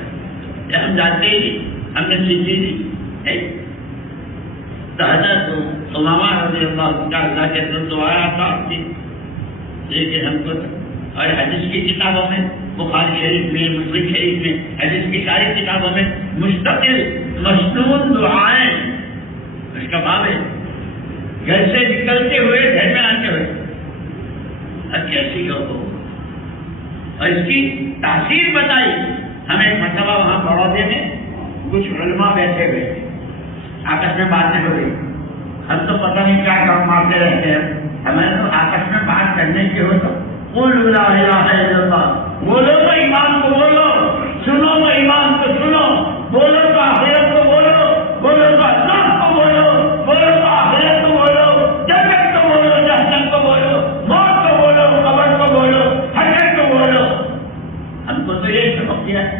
یہ ہم جانتے ہی ہم نے سیکھی تھی. تو حضرت امامہ رضی اللہ کے اندر دعا تھا تھی، لیکن ہم کو اور حدیث کی کتابوں میں، بخاری شریف میں، مسلم شریف میں، حدیث کی ساری کتابوں میں مستقل مصنون دعائیں، اس کا باب ہے گھر سے نکلتے ہوئے گھر میں آتے ہوئے. اب کیسی ہو اور اس کی تاثیر بتائی. ہمیں ایک مرتبہ وہاں عہدے میں کچھ علماء بیٹھے ہوئے تھے، آپس میں باتیں ہو رہی، ہم تو پتہ نہیں کیا کام مارتے رہتے ہیں، ہمیں تو آپس میں بات کرنے کی ہو تو قولوا لا الہ الا اللہ، بولو تو ایمان کو بولو، سنو تو ایمان کو سنو، بولو تو آخرت کو بولو، بولو تو اللہ کو بولو، بولو تو آخرت کو بولو، جنت کو بولو، جہنم کو بولو، موت کو بولو، قبر کو بولو، حشر کو بولو۔ ہم کو تو یہ سبق دیا ہے،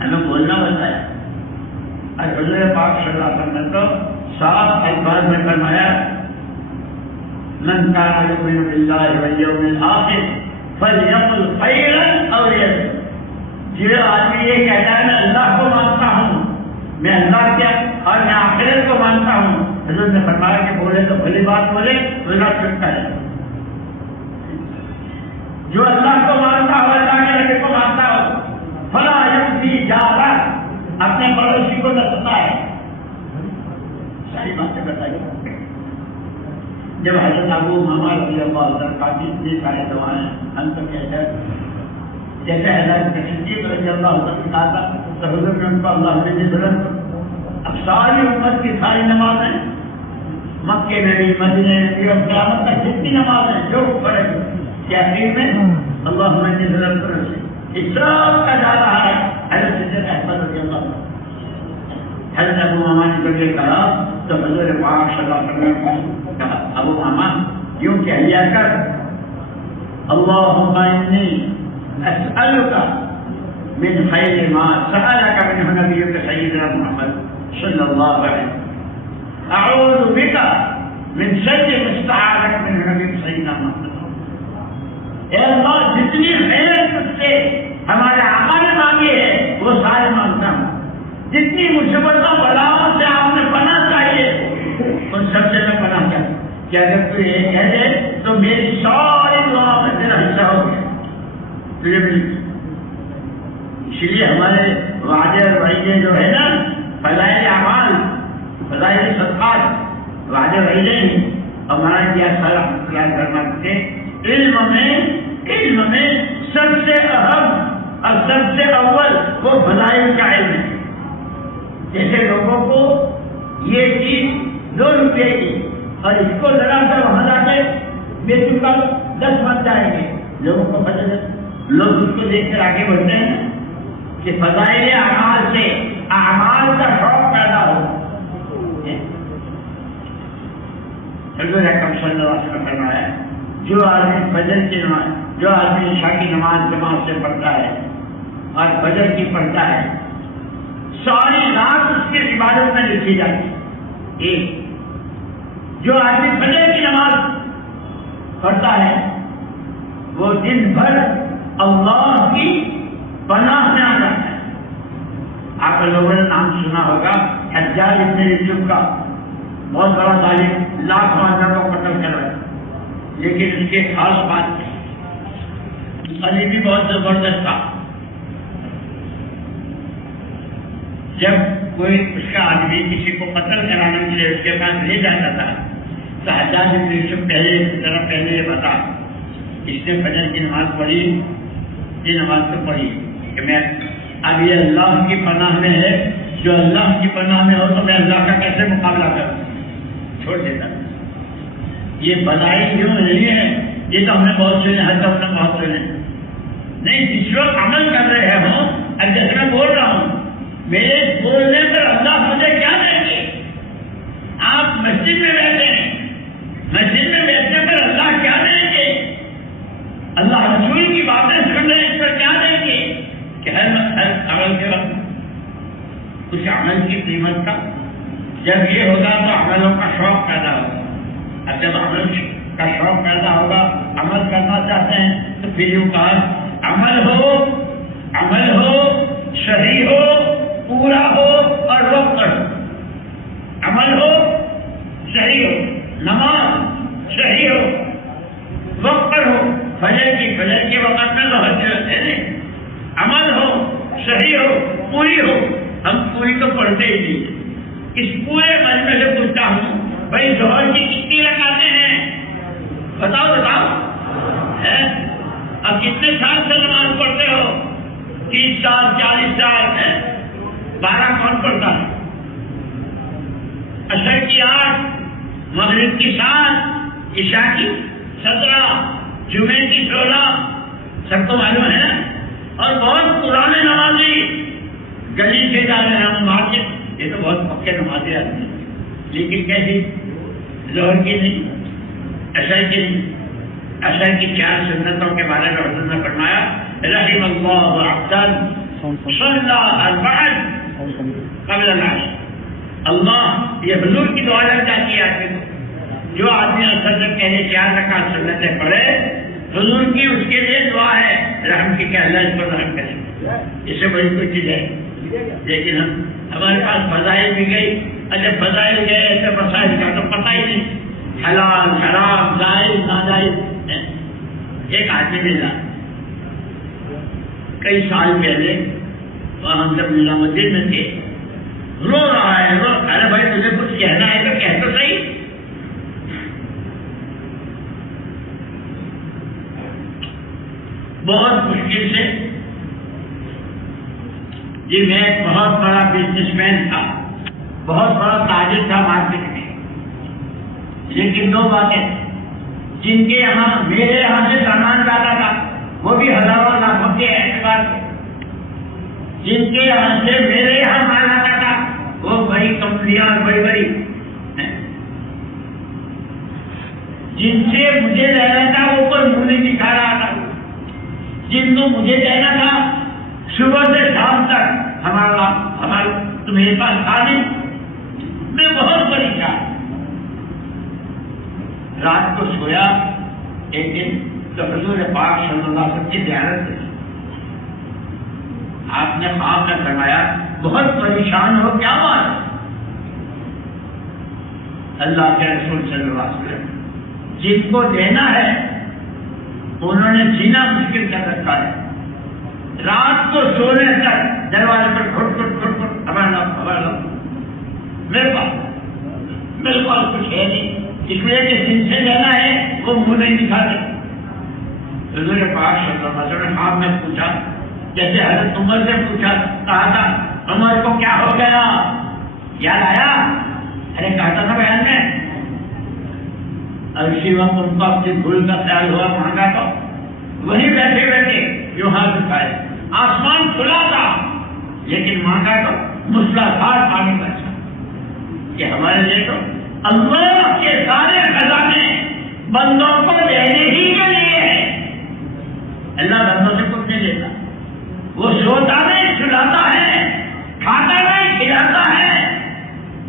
ہمیں بولنا بتایا، اور حضور پاک صلی اللہ علیہ وسلم نے تو صاف الفاظ میں فرمایا من كان يؤمن بالله واليوم الآخر فليقل خيرا أو ليصمت۔ جو آدمی یہ کہتا ہے میں اللہ کو مانتا ہوں، میں اللہ کے اور میں آخرت کو مانتا ہوں، حضور نے فرمایا کہ بولے تو بھلی بات بولے، ورنہ چپ کرے۔ جو اللہ کو مانتا ہو، اللہ کے نبی کو مانتا ہو، فلا یؤذی جارہ، اپنے پڑوسی کو نہ ستائے۔ ساری باتیں بتائیے۔ جب حضرت ابو امامہ رضی اللہ عنہ کا اتنی سارے دعائیں ہم تو کہتے ہیں، جیسے حضرت صدیق رضی اللہ عنہ نے کہا تھا تو حضور نے ان کو اللہ نے ضرورت، اب ساری امت کی ساری نمازیں مکے میں بھی، مدینے میں بھی، اور قیامت تک جتنی نمازیں جو پڑھے کہ آخر میں اللہ نے ضرورت کرو سے اس سب کا جا رہا ہے حضرت صدیق احمد رضی اللہ عنہ۔ حضرت ابو امامہ نے جب یہ کہا تو حضور پاک صلی اللہ علیہ وسلم نے کہا ابو امامہ یوں کہہ لیا کر اللہم انی اسألک من خیر ما سألک منہ نبیک سیدنا محمد صلی اللہ علیہ وسلم، اعوذ بک من شر مستعاذک منہ نبیک سیدنا محمد۔ اے اللہ جتنی خیر تجھ سے ہمارے آقا نے مانگی ہے وہ سارے مانگتا ہوں، جتنی مصیبتوں بلاؤں سے آپ نے پناہ چاہیے ان سب سے میں پناہ چاہیے کہ اگر تو یہ کہہ دے تو میری ساری دعا میں تیرا حصہ ہو گیا تجھے مل۔ اس لیے ہمارے وعدے اور وعیدے جو ہے نا، فضائل اعمال، فضائل صدقات، وعدے وعیدے ہیں، ہمارا کیا سارا خیال کرنا کہ علم میں سب سے اہم اور سب سے اول وہ فضائل کا علم ہے۔ جیسے لوگوں کو یہ چیز 2 روپے کی اور اس کو ذرا سا وہاں جا کے بیچوں کا 10 بن جائیں گے، لوگوں کو پتہ ہے، لوگ اس کو دیکھ کر آگے بڑھتے ہیں کہ فضائل اعمال سے اعمال کا شوق پیدا ہو۔ حضور اکرم صلی اللہ علیہ وسلم نے فرمایا جو آدمی فجر کی نماز، جو آدمی عشاء کی نماز جماعت سے پڑھتا ہے اور فجر کی پڑھتا ہے، ساری رات اس کی عبادت میں لکھی جاتی ہے۔ ایک جو آدمی فجر کی نماز پڑھتا ہے وہ دن بھر اللہ کی پناہ میں آ جاتا ہے۔ آپ لوگوں نے نام سنا ہوگا حجاج ابن یوسف کا، بہت بڑا ظالم، لاکھوں آدمیوں کو قتل کروایا، لیکن اس کی خاص بات علی بھی بہت زبردست تھا۔ جب کوئی اس کا آدمی کسی کو قتل کرانے کے لیے اس کے پاس لے جاتا تھا تو حجاج بن یوسف پہلے یہ بتا اس نے فجر کی نماز پڑھی، یہ نماز تو پڑھی کہ میں اب یہ اللہ کی پناہ میں ہے، جو اللہ کی پناہ میں ہو تو میں اللہ کا کیسے مقابلہ کروں، چھوڑ دیتا۔ یہ بدائی کیوں نہیں ہے، یہ تو ہم نے بہت سنے، ہر طرف نے بہت سنے نہیں، جس وقت عمل کر رہے ہوں، اب جیسے میں بول رہا ہوں میرے بولنے پر اللہ مجھے کیا دیں گے؟ آپ مسجد میں بیٹھے ہیں، مسجد میں بیٹھنے پر اللہ کیا دیں گے؟ اللہ رسول کی باتیں سن رہے ہیں، اس پر کیا دیں گے؟ کہ ہر عمل کے وقت اس عمل کی قیمت کا جب یہ ہوگا تو عملوں کا شوق پیدا ہوگا، اور جب عمل کا شوق پیدا ہوگا، عمل کرنا چاہتے ہیں تو پھر یوں کہا عمل ہو صحیح ہو، پورا ہو اور وقت پر ہو، عمل ہو صحیح ہو، نماز صحیح ہو، وقت پر ہو، فجر کے وقت میں تہجد ہے، عمل ہو صحیح ہو، پوری ہو۔ ہم پوری تو پڑھتے ہی نہیں۔ اس پورے مجمع سے پوچھتا ہوں بھائی ظہر کی کتنی رکعتیں ہیں؟ بتاؤ ہے؟ اب کتنے سال سے نماز پڑھتے ہو؟ 3 30 سال 40 سال ہے، 12 کون پڑھتا ہے؟ عصر کی 8، مغرب کی 7، عشاء کی 17، جمعے کی 16، سب کو معلوم ہے نا؟ اور بہت پرانے نمازی گلی سے جا رہے ہیں مارکیٹ، یہ تو بہت پکے نمازی آدمی ہیں، لیکن کیسی؟ ظہر کی نہیں، عصر کی نہیں۔ عصر کی 4 سنتوں کے بارے میں حضور نے فرمایا رحم اللہ عبدا صلی 4 قبل العصر۔ اللہ، یہ حضور کی دعا لگ جاتی ہے آدمی کو، جو آدمی عصر سے پہلے 4 رکعت سنتیں پڑھے، حضور کی اس کے لیے دعا ہے رحم کی کہ اللہ اس پر رحم کرے۔ اس سے بڑی کوئی چیز ہے؟ لیکن ہمارے پاس فضائل بھی گئی، اچھا فضائل گئے ایسے مسائل کا تو پتہ ہی نہیں، حلال حرام جائز ناجائز۔ ایک آدمی ملا کئی سال پہلے، وہاں ہم جب نظام الدین میں تھے، رو رہا ہے، ارے بھائی تجھے کچھ کہنا ہے تو کہہ تو صحیح۔ بہت مشکل سے، جی میں ایک بہت بڑا بزنس مین تھا، بہت بڑا تاجر تھا مارکیٹ میں، لیکن 2 باتیں، جن کے یہاں میرے یہاں سے سامان جاتا تھا وہ بھی ہزاروں لاکھوں کے اعتبار سے، جن کے یہاں سے میرے یہاں مال آتا تھا وہ بڑی کمپنیاں اور بڑی بڑی، جن سے مجھے لینا تھا وہ کوئی منہ نہیں دکھا رہا تھا، جن کو مجھے دینا تھا صبح سے شام تک ہمارا تمہیں پاس تھا نہیں، میں بہت پریشان۔ رات کو سویا، ایک دن تو حضور پاک صلی اللہ علیہ وسلم کی زیارت کی، آپ نے خواب میں فرمایا بہت پریشان ہو، کیا بات؟ اللہ کے رسول صلی اللہ علیہ وسلم جن کو دینا ہے انہوں نے جینا مشکل کر رکھا ہے، رات کو سونے تک دروازے پر کھٹ کھٹ کھٹ کھٹ، ہمارا میرے پاس کچھ ہے نہیں، اس لیے کہ جن سے لینا ہے وہ منہ نہیں دکھاتے۔ حضور پاک صلی اللہ علیہ وسلم نے خواب میں پوچھا، جیسے حضرت عمر سے پوچھا، کہا تھا عمر کو کیا ہو گیا، یاد آیا؟ ارے کہا تھا بیان میں، اور اسی وقت ان کو اپنی بھول کا خیال ہوا، مانگا تو وہیں بیٹھے بیٹھے جو ہاتھ اٹھائے، آسمان کھلا تھا لیکن مانگا تو موسلادھار پانی برسا، کہ ہمارے لیے تو اللہ کے سارے خزانے بندوں کو دینے ہی کے لیے ہے۔ اللہ بندوں سے کچھ نہیں لیتا، وہ سوتا نہیں سلاتا ہے، کھاتا نہیں کھلاتا ہے،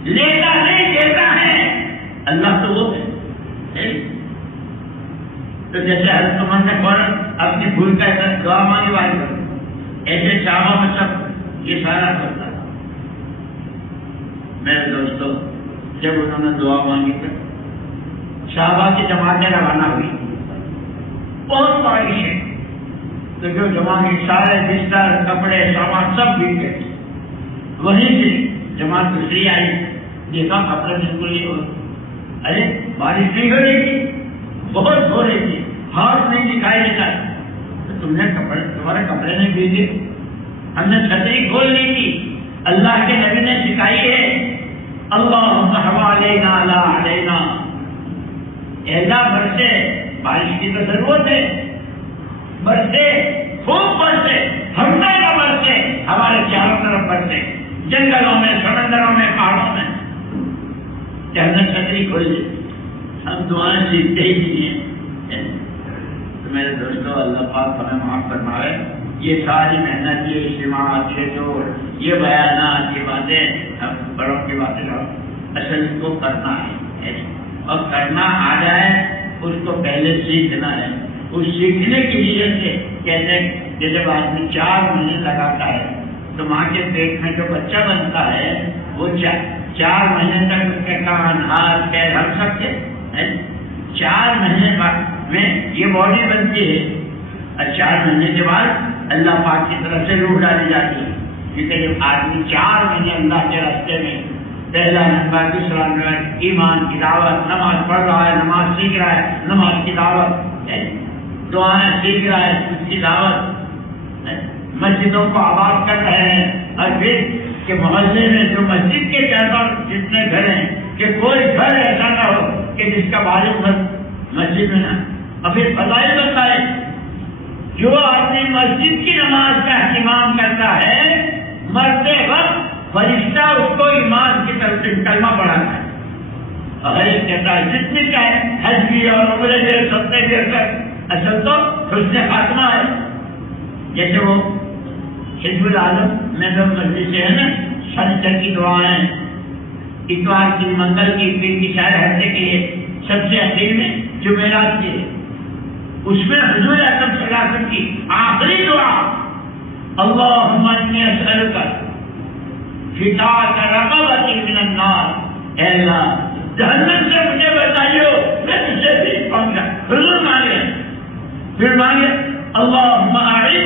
لیتا نہیں دیتا ہے، اللہ تو وہ ہے۔ تو جیسے حضرت عمر نے فوراً اپنی بھول کا دعا مانگی والی کرو، ایسے صحابہ میں سب یہ سارا کرتا تھا۔ میرے دوستوں، جب انہوں نے دعا مانگی تو صحابہ کی جماعتیں روانہ ہوئی، بہت بارش ہے، تو جو جماعت سارے بستر کپڑے سامان سب بھیگ گئے، وہیں سے جماعت دوسری آئی، دیکھا کپڑے بالکل نہیں ہو، ارے بارش نہیں ہو رہی تھی، بہت ہو رہی تھی، ہاتھ نہیں دکھائی دیتا، تو تم نے تمہارے کپڑے نہیں بھیجے، ہم نے چھتری کھول لی تھی، اللہ کے نبی نے سکھائی ہے اللہم حوالینہ لا علینا، اللہ برسے، بارش کی تو ضرورت ہے، برسے خوب برسے، ہم نہ برسے، ہمارے چاروں طرف برسے، جنگلوں میں سمندروں میں پہاڑوں میں، کہ ہم نے چھتری کھول لی، ہم دعائیں سیکھتے ہی نہیں ہیں۔ تو میرے دوستوں، اللہ پاک ہمیں معاف فرمائے، یہ ساری محنت، یہ اجتماعات، یہ جو یہ بیانات، یہ باتیں ہم بڑوں کی باتیں اصل کو کرنا ہے، اور کرنا آ جائے اس کو پہلے سیکھنا ہے، اس سیکھنے کی نیت سے کہتے ہیں جیسے آدمی 4 مہینے لگاتا ہے تو ماں کے پیٹ میں جو بچہ بنتا ہے وہ 4 مہینے تک اس کے کان ہاتھ پیر ہل سکتے ہیں، 4 مہینے میں یہ باڈی بنتی ہے، اور 4 مہینے کے بعد اللہ پاک کی طرف سے روح ڈالی جاتی ہے، کیونکہ جب آدمی 4 مہینے اللہ کے راستے میں پہلا نمبر، دوسرا نمبر، ایمان کی دعوت، نماز پڑھ رہا ہے، نماز سیکھ رہا ہے، نماز کی دعوت، دعائیں سیکھ رہا ہے، اس کی دعوت، مسجدوں کو آباد کر رہے ہیں، اور پھر کہ محلے میں جو مسجد کے چار جتنے گھر ہیں کہ کوئی گھر ایسا نہ ہو کہ جس کا بالغ مسجد میں نہ. اور پھر فضائل بتائے، جو آدمی مسجد کی نماز کا اہتمام کرتا ہے مرتے وقت فرشتہ اس کو ایمان کی طرف سے کلمہ پڑھاتا ہے. اور ہر ایک کہتا ہے جتنی چاہے حج بھی اور عمرے بھی سب سے دیر تک اصل تو حسن خاتمہ ہے. جیسے وہ حزب العالم میں جو مسجد سے ہے نا، شنیچر کی دعائیں، اتوار کی، منگل کی، پیر کی، شاید ہفتے کے لیے سب سے اخیر میں جمعرات کی، اس میں حضور اکرم صلی اللہ علیہ وسلم کی آخری دعا اللہم انی اسألک فداء رقبۃ من النار، اے اللہ جہنم سے مجھے بچائیو، میں تجھے بھی پہنچا. حضور مانگے، پھر مانگے اللہم اعنی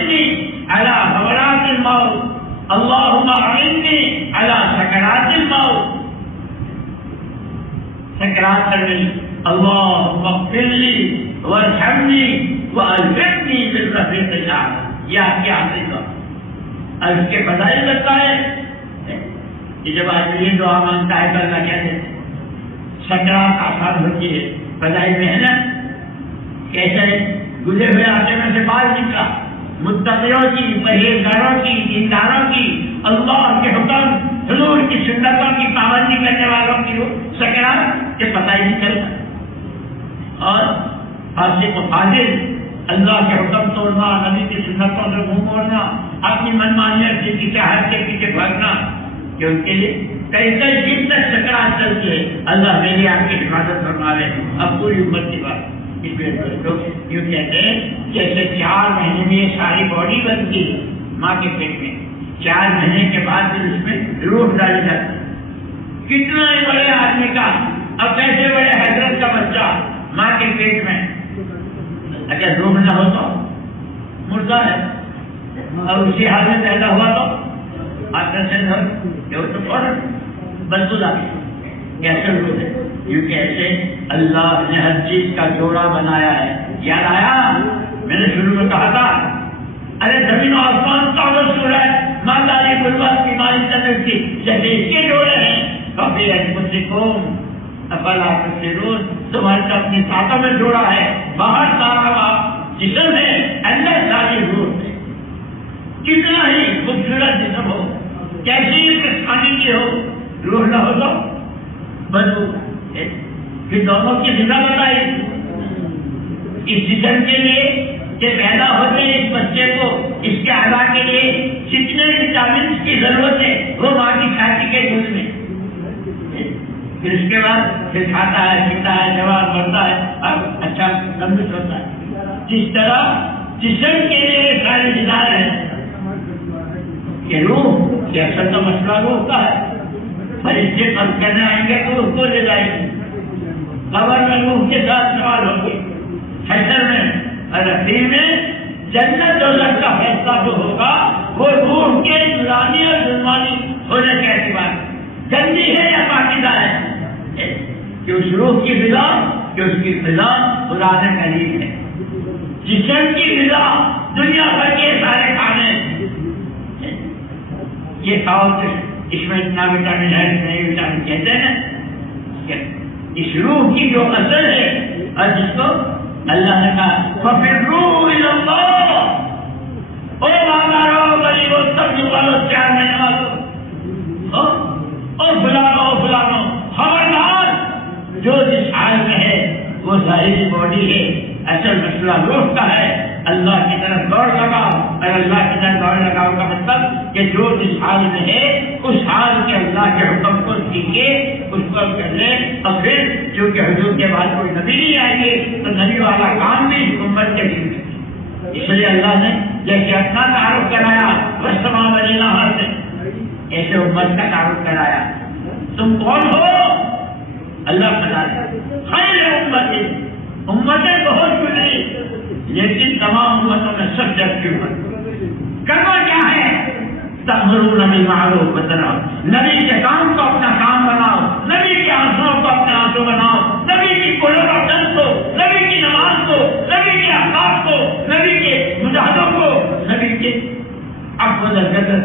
علی حورات الموت، اللہم اعنی علی سکرات الموت. سکرات کرنی اللہم اغفر لی وارحمنی والحقنی بالرفیق الاعلی، یہ آپ کی آخری دعا. اور اس کے فضائل کرتا ہے کہ جب آدمی یہ دعا مانگتا ہے تو اللہ کہتے ہیں سکرات آسان ہوتی ہے. فضائل میں ہے نا کیسے گزرے ہوئے آتے میں سے باہر نکلا، متقیوں کی، پرہیزگاروں کی، دینداروں کی، اللہ کے حکم، حضور کی سنتوں کی پابندی کرنے والوں کی سکرات کے پتہ ہی نہیں چلتا. اور فاسق و فاجر، اللہ کے حکم توڑنا، نبی کی سنتوں سے منہ موڑنا، اپنی منمانیاں کی چاہت کے پیچھے بھاگنا، کہ ان کے لیے کئی کئی دن تک سکرات چلتی ہے. اللہ میری آپ کی حفاظت فرما رہے. اب پوری امت کی بات یوں کہتے ہیں جیسے 4 مہینے میں یہ ساری باڈی بنتی ماں کے پیٹ میں، 4 مہینے کے بعد پھر اس میں روح ڈالی جاتی. کتنا ہی بڑے آدمی کا، اب کیسے بڑے حضرت کا بچہ ماں کے پیٹ میں اگر روح نہ ہو تو مردہ ہے، اور اسی حال میں پیدا ہوا تو تو فوراً بدبو آتی. کیسے روح ہے؟ کیونکہ ایسے اللہ نے ہر چیز کا جوڑا بنایا ہے. یاد آیا میں نے شروع میں کہا تھا ارے زمین و آسمان تعلق سورہ ماں داری بلوات کی مالی تنر کی جیسے اس کے جوڑے ہیں کبھی انفسکم افلا تبصرون، تمہارے اپنی ساتھوں میں جوڑا ہے. باہر سارا جسم ہے، اندر ساری روح ہے. کتنا ہی خوبصورت جسم ہو، کیسی کھانے کی ہو، روح نہ ہو تو بدبو. پھر دونوں کی غذا بتائی اس جسم کے لیے کہ پیدا ہوتے ہیں اس بچے کو، اس کے اعضاء کے لیے جتنے وٹامنس کی ضرورت ہے وہ ماں کی چھاتی کے دودھ میں. پھر اس کے بعد پھر کھاتا ہے، پیتا ہے، جوان بڑھتا ہے، اب اچھا تندرست ہوتا ہے. جس طرح جسم کے لیے سارے غذا ہے کہ روح کہ اصل تو مسئلہ روح کا ہے. فرشتے قبض کرنے آئیں گے تو روح کو لے جائیں گے، قبر میں روح کے ساتھ سوال ہوگی، حشر میں اور اخیر میں جنت دوزخ کا فیصلہ جو ہوگا وہ روح کے نورانی اور ظلمانی ہونے کے اعتبار گندی ہے یا پاکیزہ ہے، کہ اس روح کی غذا، کہ اس کی غذا خدا نے قریب ہے. جسم کی غذا دنیا بھر کے سارے کھانے، یہ کھاؤ اس میں اتنا وٹامن ہے، نہیں وٹامن کہتے ہیں کہ اس روح کی جو اثر ہے اور جس کو اللہ نے کہا فَفِرُّوا إِلَى اللَّهِ، او ماندارو غریبو سبزی والو 4 مہینے والو، اور فلانو خبردار، جو جس حال میں ہے وہ ظاہری باڈی ہے، اصل مسئلہ روح کا ہے. اللہ کی طرف دوڑ لگاؤ، اور اللہ کی طرف دوڑ لگاؤ کا مطلب کہ جو جس حال میں ہے اس حال کے اللہ کے حکم کو سیکھے، اس کو کر لے. اور پھر چونکہ حضور کے بعد کوئی نبی نہیں آئیں گے تو نبی والا کام بھی امت کے لیے، اس لیے اللہ نے جیسے اپنا تعارف کرایا وسما ولینا سے، ایسے امت کا تعارف کرایا. تم کون ہو؟ اللہ بتایا خیر امتیں بہت چنی، لیکن تمام امتوں میں سب سے اچھی امت. کرنا کیا ہے؟ تأمرون بالمعروف وتنهون، نبی کے کام کو اپنا کام بناؤ، نبی کے آنسوں کو اپنے آنسوں بناؤ، نبی کی قرآن کو، نبی کی نماز کو، نبی کے اخلاق کو، نبی کے مجاہدوں کو، نبی کے بدر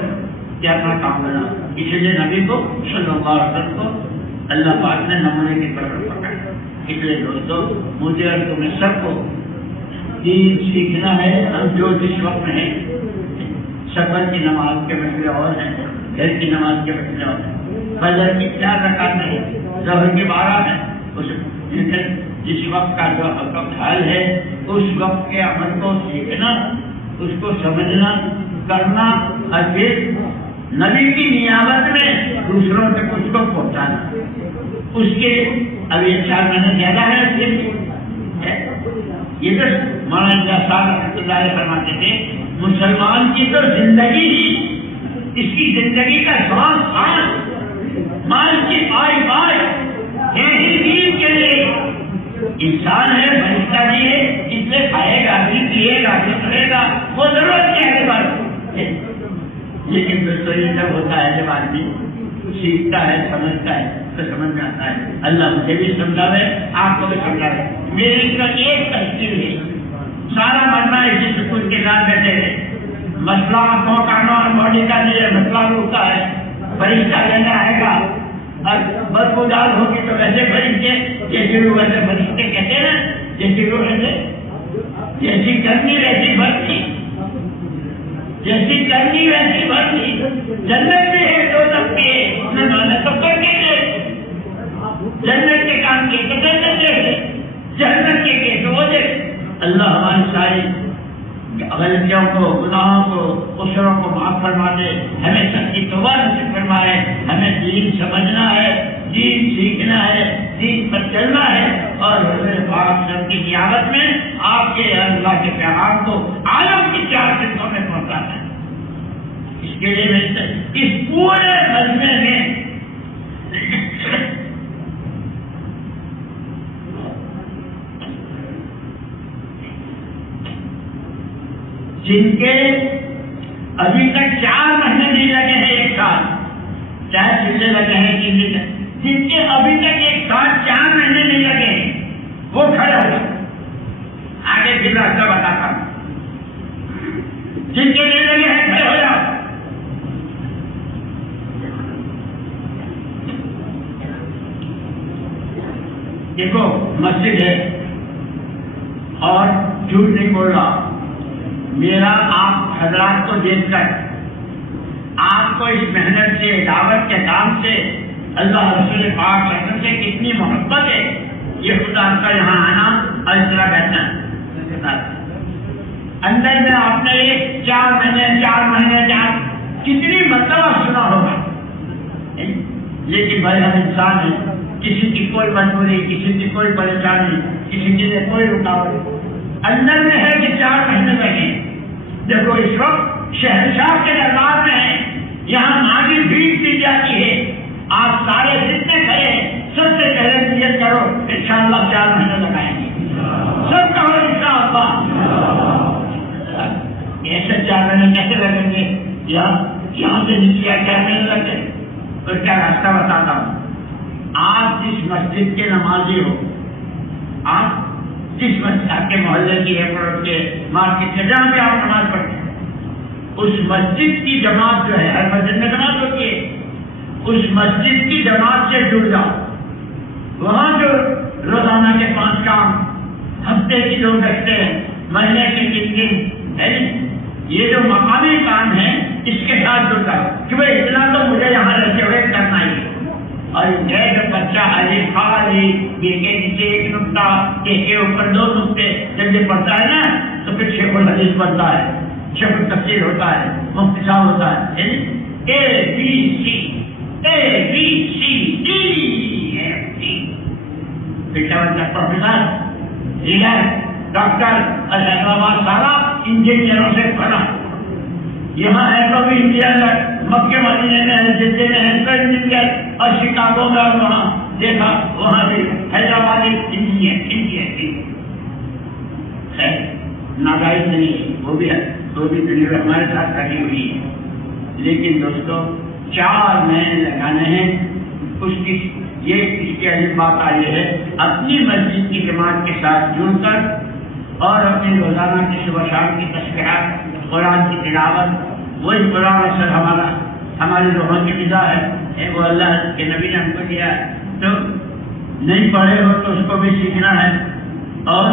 کہ اپنا کام بنا. اسی لیے نبی کو صلی اللہ علیہ وسلم کو اللہ پاک نے نمونے کی طرف پکڑا. اس لیے دوستوں مجھے اور تمہیں سب کو دین سیکھنا ہے. ہم جو جس وقت میں ہیں, سفر کی نماز کے مسئلے اور ہیں, گھر کی نماز کے مسئلے اور ہیں, فجر کی 4 رکعتیں ہیں, ظہر کی 12 ہیں. جس وقت کا جو وقت حال ہے اس وقت کے عمل کو سیکھنا, اس کو سمجھنا, کرنا, اور پھر نبی کی نیابت میں دوسروں تک اس کو پہنچانا. اس کے اب 4 مہینے زیادہ ہے. پھر یہ تو مولانا صاحب رحمۃ اللہ علیہ فرماتے تھے مسلمان کی تو زندگی ہی, اس کی زندگی کا سانس سانس, مال کی آئی بائے یہی دین کے لیے. انسان ہے, فرشتہ بھی ہے, اس لیے کھائے گا بھی, پیے گا بھی, کرے گا, وہ ضرورت کیا ہے بات. لیکن دوستوں یہ جب ہوتا ہے, جب آدمی سیکھتا ہے, سمجھتا ہے تو سمجھ میں آتا ہے. اللہ مجھے بھی سمجھاوے, آپ کو بھی سمجھاوے. میری اس کا ایک تشکیل ہے, سارا مرنا اسی سکون کے ساتھ بیٹھے ہیں. مسئلہ آنکھوں کانوں اور باڈی کا نہیں ہے, مسئلہ ہوتا ہے. فرشتہ لینا آئے گا, اور بدبودار ہوگی تو ویسے فرشتے, جیسے روح ویسے فرشتے کہتے ہیں نا, جیسی روح ویسے, جیسی کرنی ویسی بھرتی, جیسی کرنی ویسی بھرتی. جنت میں ہے دو طبقے, سب کر کے جنت کے کام کیے تو جنت کے, جنت کے کیے تو وہ دیکھ. اللہ ہماری ساری غلطیوں کو, گناہوں کو, قصوروں کو معاف فرما دے. ہمیں سچی توبہ نصیب فرمائے. ہمیں دین سمجھنا ہے, دین سیکھنا ہے, دین پر چلنا ہے, اور حضور پاک سب کی قیامت میں آپ کے اللہ کے پیغام کو عالم کی 4 سطحوں میں پہنچانا ہے. اس کے لیے میں اس پورے مجمع میں جن کے ابھی تک 4 مہینے نہیں لگے ہیں, 1 سال, چاہے چلے لگے ہیں, جن کے ابھی تک 1 سال 4 مہینے نہیں لگے ہیں, وہ کھڑے ہو جائیں. آگے پھر راستہ بتاتا ہوں. جن کے نہیں لگے ہیں کھڑے ہو جاؤ. دیکھو مسجد ہے, اور جھوٹ نہیں بول رہا. میرا آپ حضرات کو دیکھ کر, آپ کو اس محنت سے, دعوت کے کام سے, اللہ رسول پاک صلی اللہ علیہ وسلم سے کتنی محبت ہے, یہ خدا آپ کا یہاں آنا اور اس طرح بیٹھنا. اندر میں آپ نے 4 مہینے کتنی مرتبہ سنا ہوگا, لیکن بھائی ہم انسان ہیں, کسی کی کوئی مجبوری, کسی کی کوئی پریشانی, کسی کی کوئی رکاوٹ اندر میں ہے کہ 4 مہینے لگے. دیکھو اس وقت شہنشاہ کے دربار میں ہے, یہاں ماضی بھیڑ دی جاتی ہے. آپ سارے جتنے کھڑے ہیں سب سے پہلے نیت کرو انشاءاللہ 4 مہینے لگائیں گے. سب کہو انشاءاللہ. ایسے 4 مہینے کیسے لگیں گے؟ یہاں سے نیچے 4 مہینے لگے. تو کیا راستہ بتاتا ہوں. آپ جس مسجد کے نمازی ہو, آپ جس مسجد آپ کے محلے کی ہے, پڑوس کے, مارکیٹ کے, جہاں بھی آپ نماز پڑھتے ہیں, اس مسجد کی جماعت جو ہے, ہر مسجد میں جماعت ہوتی ہے, اس مسجد کی جماعت سے جڑ جاؤ. وہاں جو روزانہ کے 5 کام, ہفتے کی 2 گھنٹے, مہینے کے 3 دن ہے, یہ جو مقامی کام ہے اس کے ساتھ جڑ جاؤ کہ بھائی اتنا تو مجھے یہاں رہتے ہوئے کرنا ہی. اور جو بچہ خالی یہ کے نیچے 1 نقطہ, کے اوپر 2 نقطے جب یہ پڑھتا ہے نا تو پھر شیخ الحدیث بنتا ہے, شیخ التفسیر ہوتا ہے, مفتی صاحب ہوتا ہے. بیٹا بچہ پروفیسر, لیڈر, ڈاکٹر, اور حیدرآباد سارا انجینئروں سے بنا. یہاں ہے تو بھی انجینئر, مکے مدینے میں ہے, دلی میں ہے تو انجینئر, اور شکاگو میں اور وہاں دیکھا وہاں بھی حیدرآباد انجینئر. ناجائز نہیں, وہ بھی دنیا ہمارے ساتھ کری ہوئی ہے. لیکن دوستوں 4 مہینے لگانے ہیں. اس کی اہم بات آئی ہے اپنی مسجد کی جماعت کے ساتھ جڑ کر اور اپنی روزانہ کی صبح شام کی تسبیحات, قرآن کی تلاوت, وہی قرآن اثر ہماری روحوں کی غذا ہے، وہ اللہ کے نبی نے ہم کو دیا ہے۔ تو نہیں پڑھے ہو تو اس کو بھی سیکھنا ہے، اور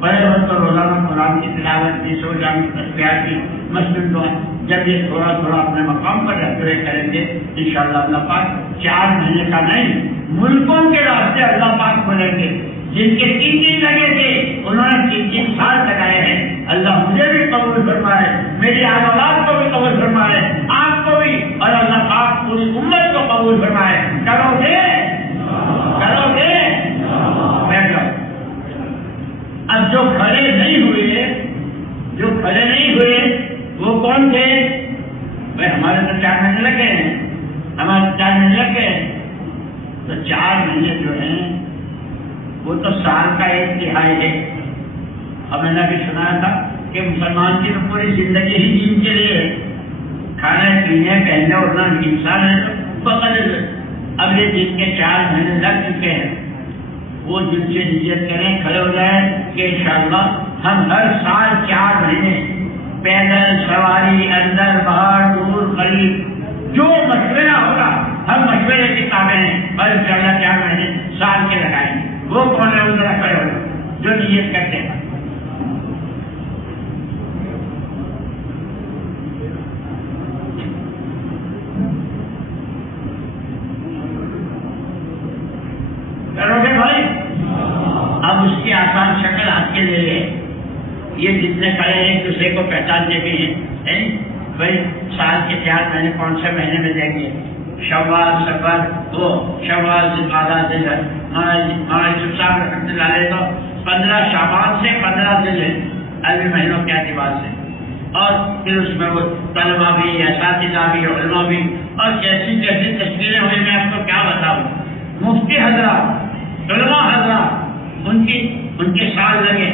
پڑھے ہو تو روزانہ قرآن کی تلاوت کی، سو جان کی تسبیحات کی، مسجد دعا، جب یہ تھوڑا تھوڑا اپنے مقام پر رہتے ہوئے کریں گے انشاءاللہ اللہ پاک 4 مہینے کا نہیں، ملکوں کے راستے اللہ پاک کھولیں گے۔ جن کے 3 لگے تھے انہوں نے 3 سال لگائے ہیں۔ اللہ مجھے بھی قبول فرمائے، میری اولاد کو بھی قبول فرمائے، آپ کو بھی، اور اللہ پاک پوری امت کو قبول فرمائے۔ کرو گے؟ کرو گے؟ بیٹھ جاؤ۔ اب جو کھڑے نہیں ہوئے وہ کون تھے؟ بھائی ہمارے تو 4 مہینے لگے ہیں، ہمارے 4 مہینے لگ گئے، تو 4 مہینے جو ہیں وہ تو سال کا 1/3 ہے۔ اب میں نے بھی سنا تھا کہ مسلمان کی تو پوری زندگی ہی دین کے لیے کھانے پینے پہننے اڑنا انسان ہے تو فقط اب یہ دن کے 4 مہینے لگ چکے ہیں، وہ دل سے نیت کریں، کھڑے ہو جائیں کہ انشاءاللہ ہم ہر سال 4 مہینے پیدل سواری، اندر باہر، دور قریب، جو مشورہ ہوگا ہم مشورے کی کتابیں ہیں، اور انشاءاللہ 4 مہینے سال کے لگائیں گے۔ وہ کون ہے؟ ذرا کھڑے ہو جو نیت کرتے ہیں۔ کرو گے بھائی؟ اب اس کی آسان شکل ہاتھ کے لے لیں۔ یہ جتنے کھڑے ہیں ایک دوسرے کو پہچانتے بھی ہیں، بھائی سال کے 4 مہینے کون سے مہینے میں دیں گے؟ شوال، صفر، وہ شوال سے 12 دن ہے۔ ہمارے صاحب رحمۃ اللہ علیہ تو 15 شعبان سے 15 دن ہے عربی مہینوں کے اعتبار سے، اور پھر اس میں وہ طلبہ بھی، اساتذہ بھی، علماء بھی، اور کیسی کیسی تشکیلیں ہوئی، میں آپ کو کیا بتاؤں۔ مفتی حضرات، علماء حضرات، ان کے سال لگے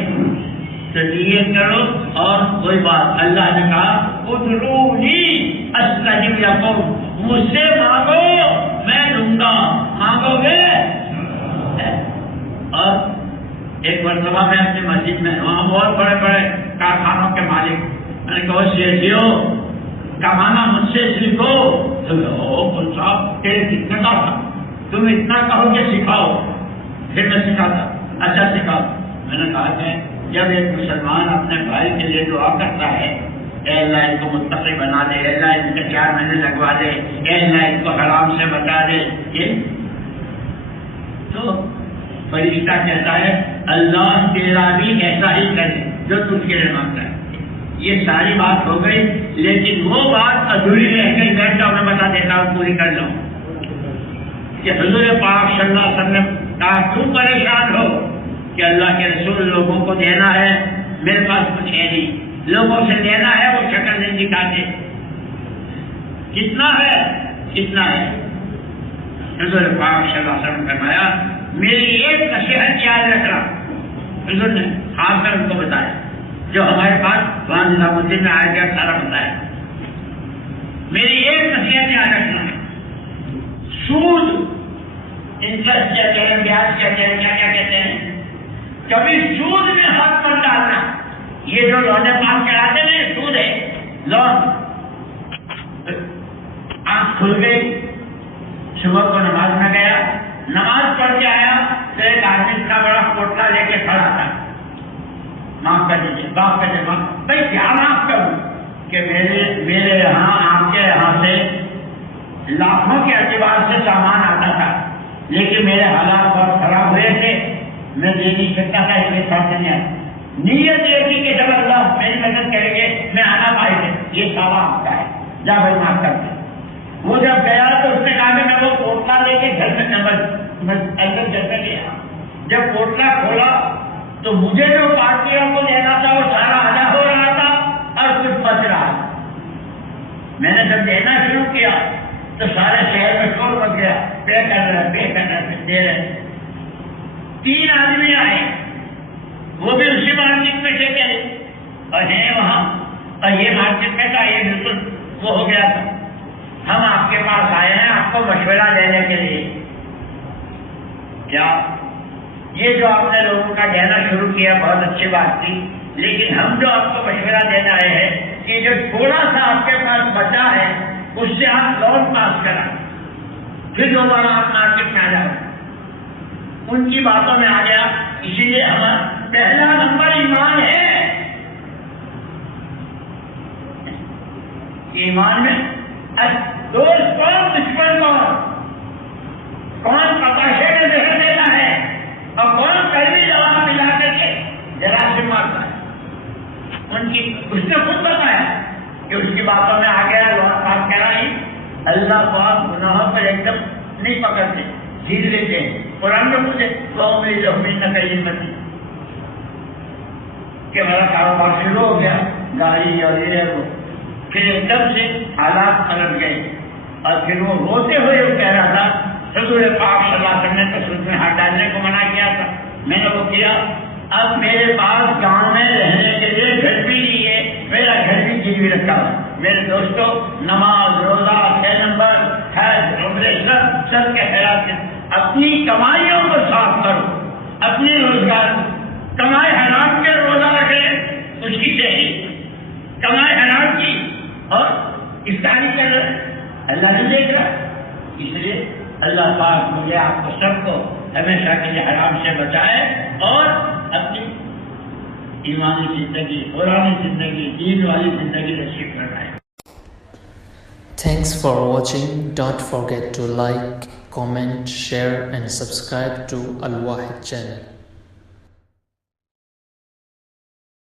تو نیت کرو۔ اور کوئی بات، اللہ نے کہا ادعونی استجب لکم، مجھ سے مانگو میں دوں گا، مانگو گے؟ اور ایک مرتبہ میں اپنی مسجد میں، وہاں بہت بڑے بڑے کارخانوں کے مالک، میں نے کہا سیٹھیو کمانا مجھ سے سیکھو۔ تو صاحب تیرے کتنے کا تھا، تم اتنا کہو کہ سکھاؤ، پھر میں سکھاتا، اچھا سکھاؤ۔ میں نے کہا کہ جب ایک مسلمان اپنے بھائی کے لیے دعا کرتا ہے، اے اللہ ان کو متقی بنا دے، اے اللہ ان کے 4 مہینے لگوا دے، اے اللہ ان کو حرام سے بچا دے، تو فرشتہ کہتا ہے اللہ تیرا بھی ایسا ہی کرے جو تجھ کے لیے مانگتا ہے۔ یہ ساری بات ہو گئی، لیکن وہ بات ادھوری رہ گئی، بیٹھ جاؤ میں بتا دیتا ہوں، پوری کر لوں کہ حضور پاک صلی اللہ علیہ وسلم کہا کیوں پریشان ہو کہ اللہ کے رسول لوگوں کو دینا ہے، میرے پاس کچھ ہے نہیں، لوگوں سے لینا ہے وہ شکل نہیں دکھاتے، کتنا ہے کتنا ہے۔ حضور پاک صلی اللہ علیہ وسلم فرمایا میری ایک نصیحت یاد رکھنا، حضور نے خاص کر ان کو بتایا جو ہمارے پاس وہاں نظام الدین میں آیا گیا سارا بتایا، میری ایک نصیحت یاد رکھنا، سود، انٹرسٹ کہتے ہیں، بیاج کہتے ہیں، کیا کیا کہتے ہیں، کبھی سود میں ہاتھ مت ڈالنا۔ یہ جو لونے پاس چڑھاتے ہیں یہ سود ہے، لون۔ آنکھ کھل گئی، صبح کو نماز میں گیا، نماز پڑھ کے آیا تو ایک آدمی کا بڑا کوٹلا لے کے کھڑا تھا، معاف کر دیجیے، معاف کر دیجیے، بھائی کیا معاف کروں کہ میرے یہاں آپ کے یہاں سے لاکھوں کے اعتبار سے سامان آتا تھا، لیکن میرے حالات بہت خراب ہوئے تھے، میں دے نہیں سکتا تھا، اس کے ساتھ نہیں آیا۔ نیت یہ تھی کہ جب اللہ میری مدد کریں گے میں آنا پائے گا، یہ سارا آپ کا ہے، جا بھائی معاف کر دیں۔ وہ جب گیا تو اس نے کہا کہ میں وہ کوٹلا لے کے گھر میں اندر جیسے گیا، جب کوٹلا کھولا تو مجھے جو پارٹیوں کو دینا تھا وہ سارا ادا ہو رہا تھا اور کچھ بچ رہا تھا۔ میں نے جب دینا شروع کیا تو سارے شہر میں شور بچ گیا، پے کر رہے دے رہے۔ 3 آدمی آئے، وہ بھی اسی مارکیٹ میں سے گئے اور ہیں وہاں، اور یہ مارکیٹ میں تھا، یہ بالکل وہ ہو گیا تھا۔ ہم آپ کے پاس آئے ہیں آپ کو مشورہ دینے کے لیے، کیا یہ جو آپ نے لوگوں کا دینا شروع کیا بہت اچھی بات تھی، لیکن ہم جو آپ کو مشورہ دینا آئے ہیں کہ جو تھوڑا سا آپ کے پاس بچا ہے اس سے آپ لون پاس کرائیں، پھر دوبارہ آپ مارکیٹ میں آ جاؤ. ان کی باتوں میں آ گیا. اسی لیے ہمارا پہلا نمبر ایمان ہے. ایمان میں دوست کون، دشمن کون پتاشے میں زہر دیتا ہے اور کون کڑوی دوا ملا کے جراثیم مارتا ہے. ان کی اس نے خود بتایا کہ اس کی باتوں میں آ گیا. لوگ بات کہہ رہا اللہ پاک گناہوں پر ایک دم نہیں پکڑتے، جھیل لیتے ہیں. قرآن میں مجھے قوم زمین نہ کہیں متی کہ میرا کاروبار شروع ہو گیا، گاڑی اور یہ وہ، پھر ایک دم سے حالات پلٹ گئے اور پھر وہ روتے ہوئے وہ کہہ رہا تھا حضور پاک صلی اللہ علیہ وسلم نے تصویر میں ہاتھ ڈالنے کو منع کیا تھا، میں نے وہ کیا. اب میرے پاس گاؤں میں رہنے کے لیے گھر بھی نہیں ہے، میرا گھر بھی گروی رکھا ہوا. میرے دوستوں، نماز، روزہ، 6 نمبر، حج، عمرے سب کے خیرات سے اپنی کمائیوں کو صاف کرو، اپنی روزگار کمائی حرام کے روزہ رکھے، اس کی تحریر کمائی حرام کی اور اس کا نہیں کر رہا، اللہ نہیں دیکھ رہا. اس لیے اللہ پاک مجھے آپ کو سب کو ہمیشہ کے لیے حرام سے بچائے اور اپنی ایمانی زندگی، قرآنی زندگی، دین والی زندگی نصیب کروائے. Thanks for watching. Don't forget to like, comment, share and subscribe to Al Wahid channel.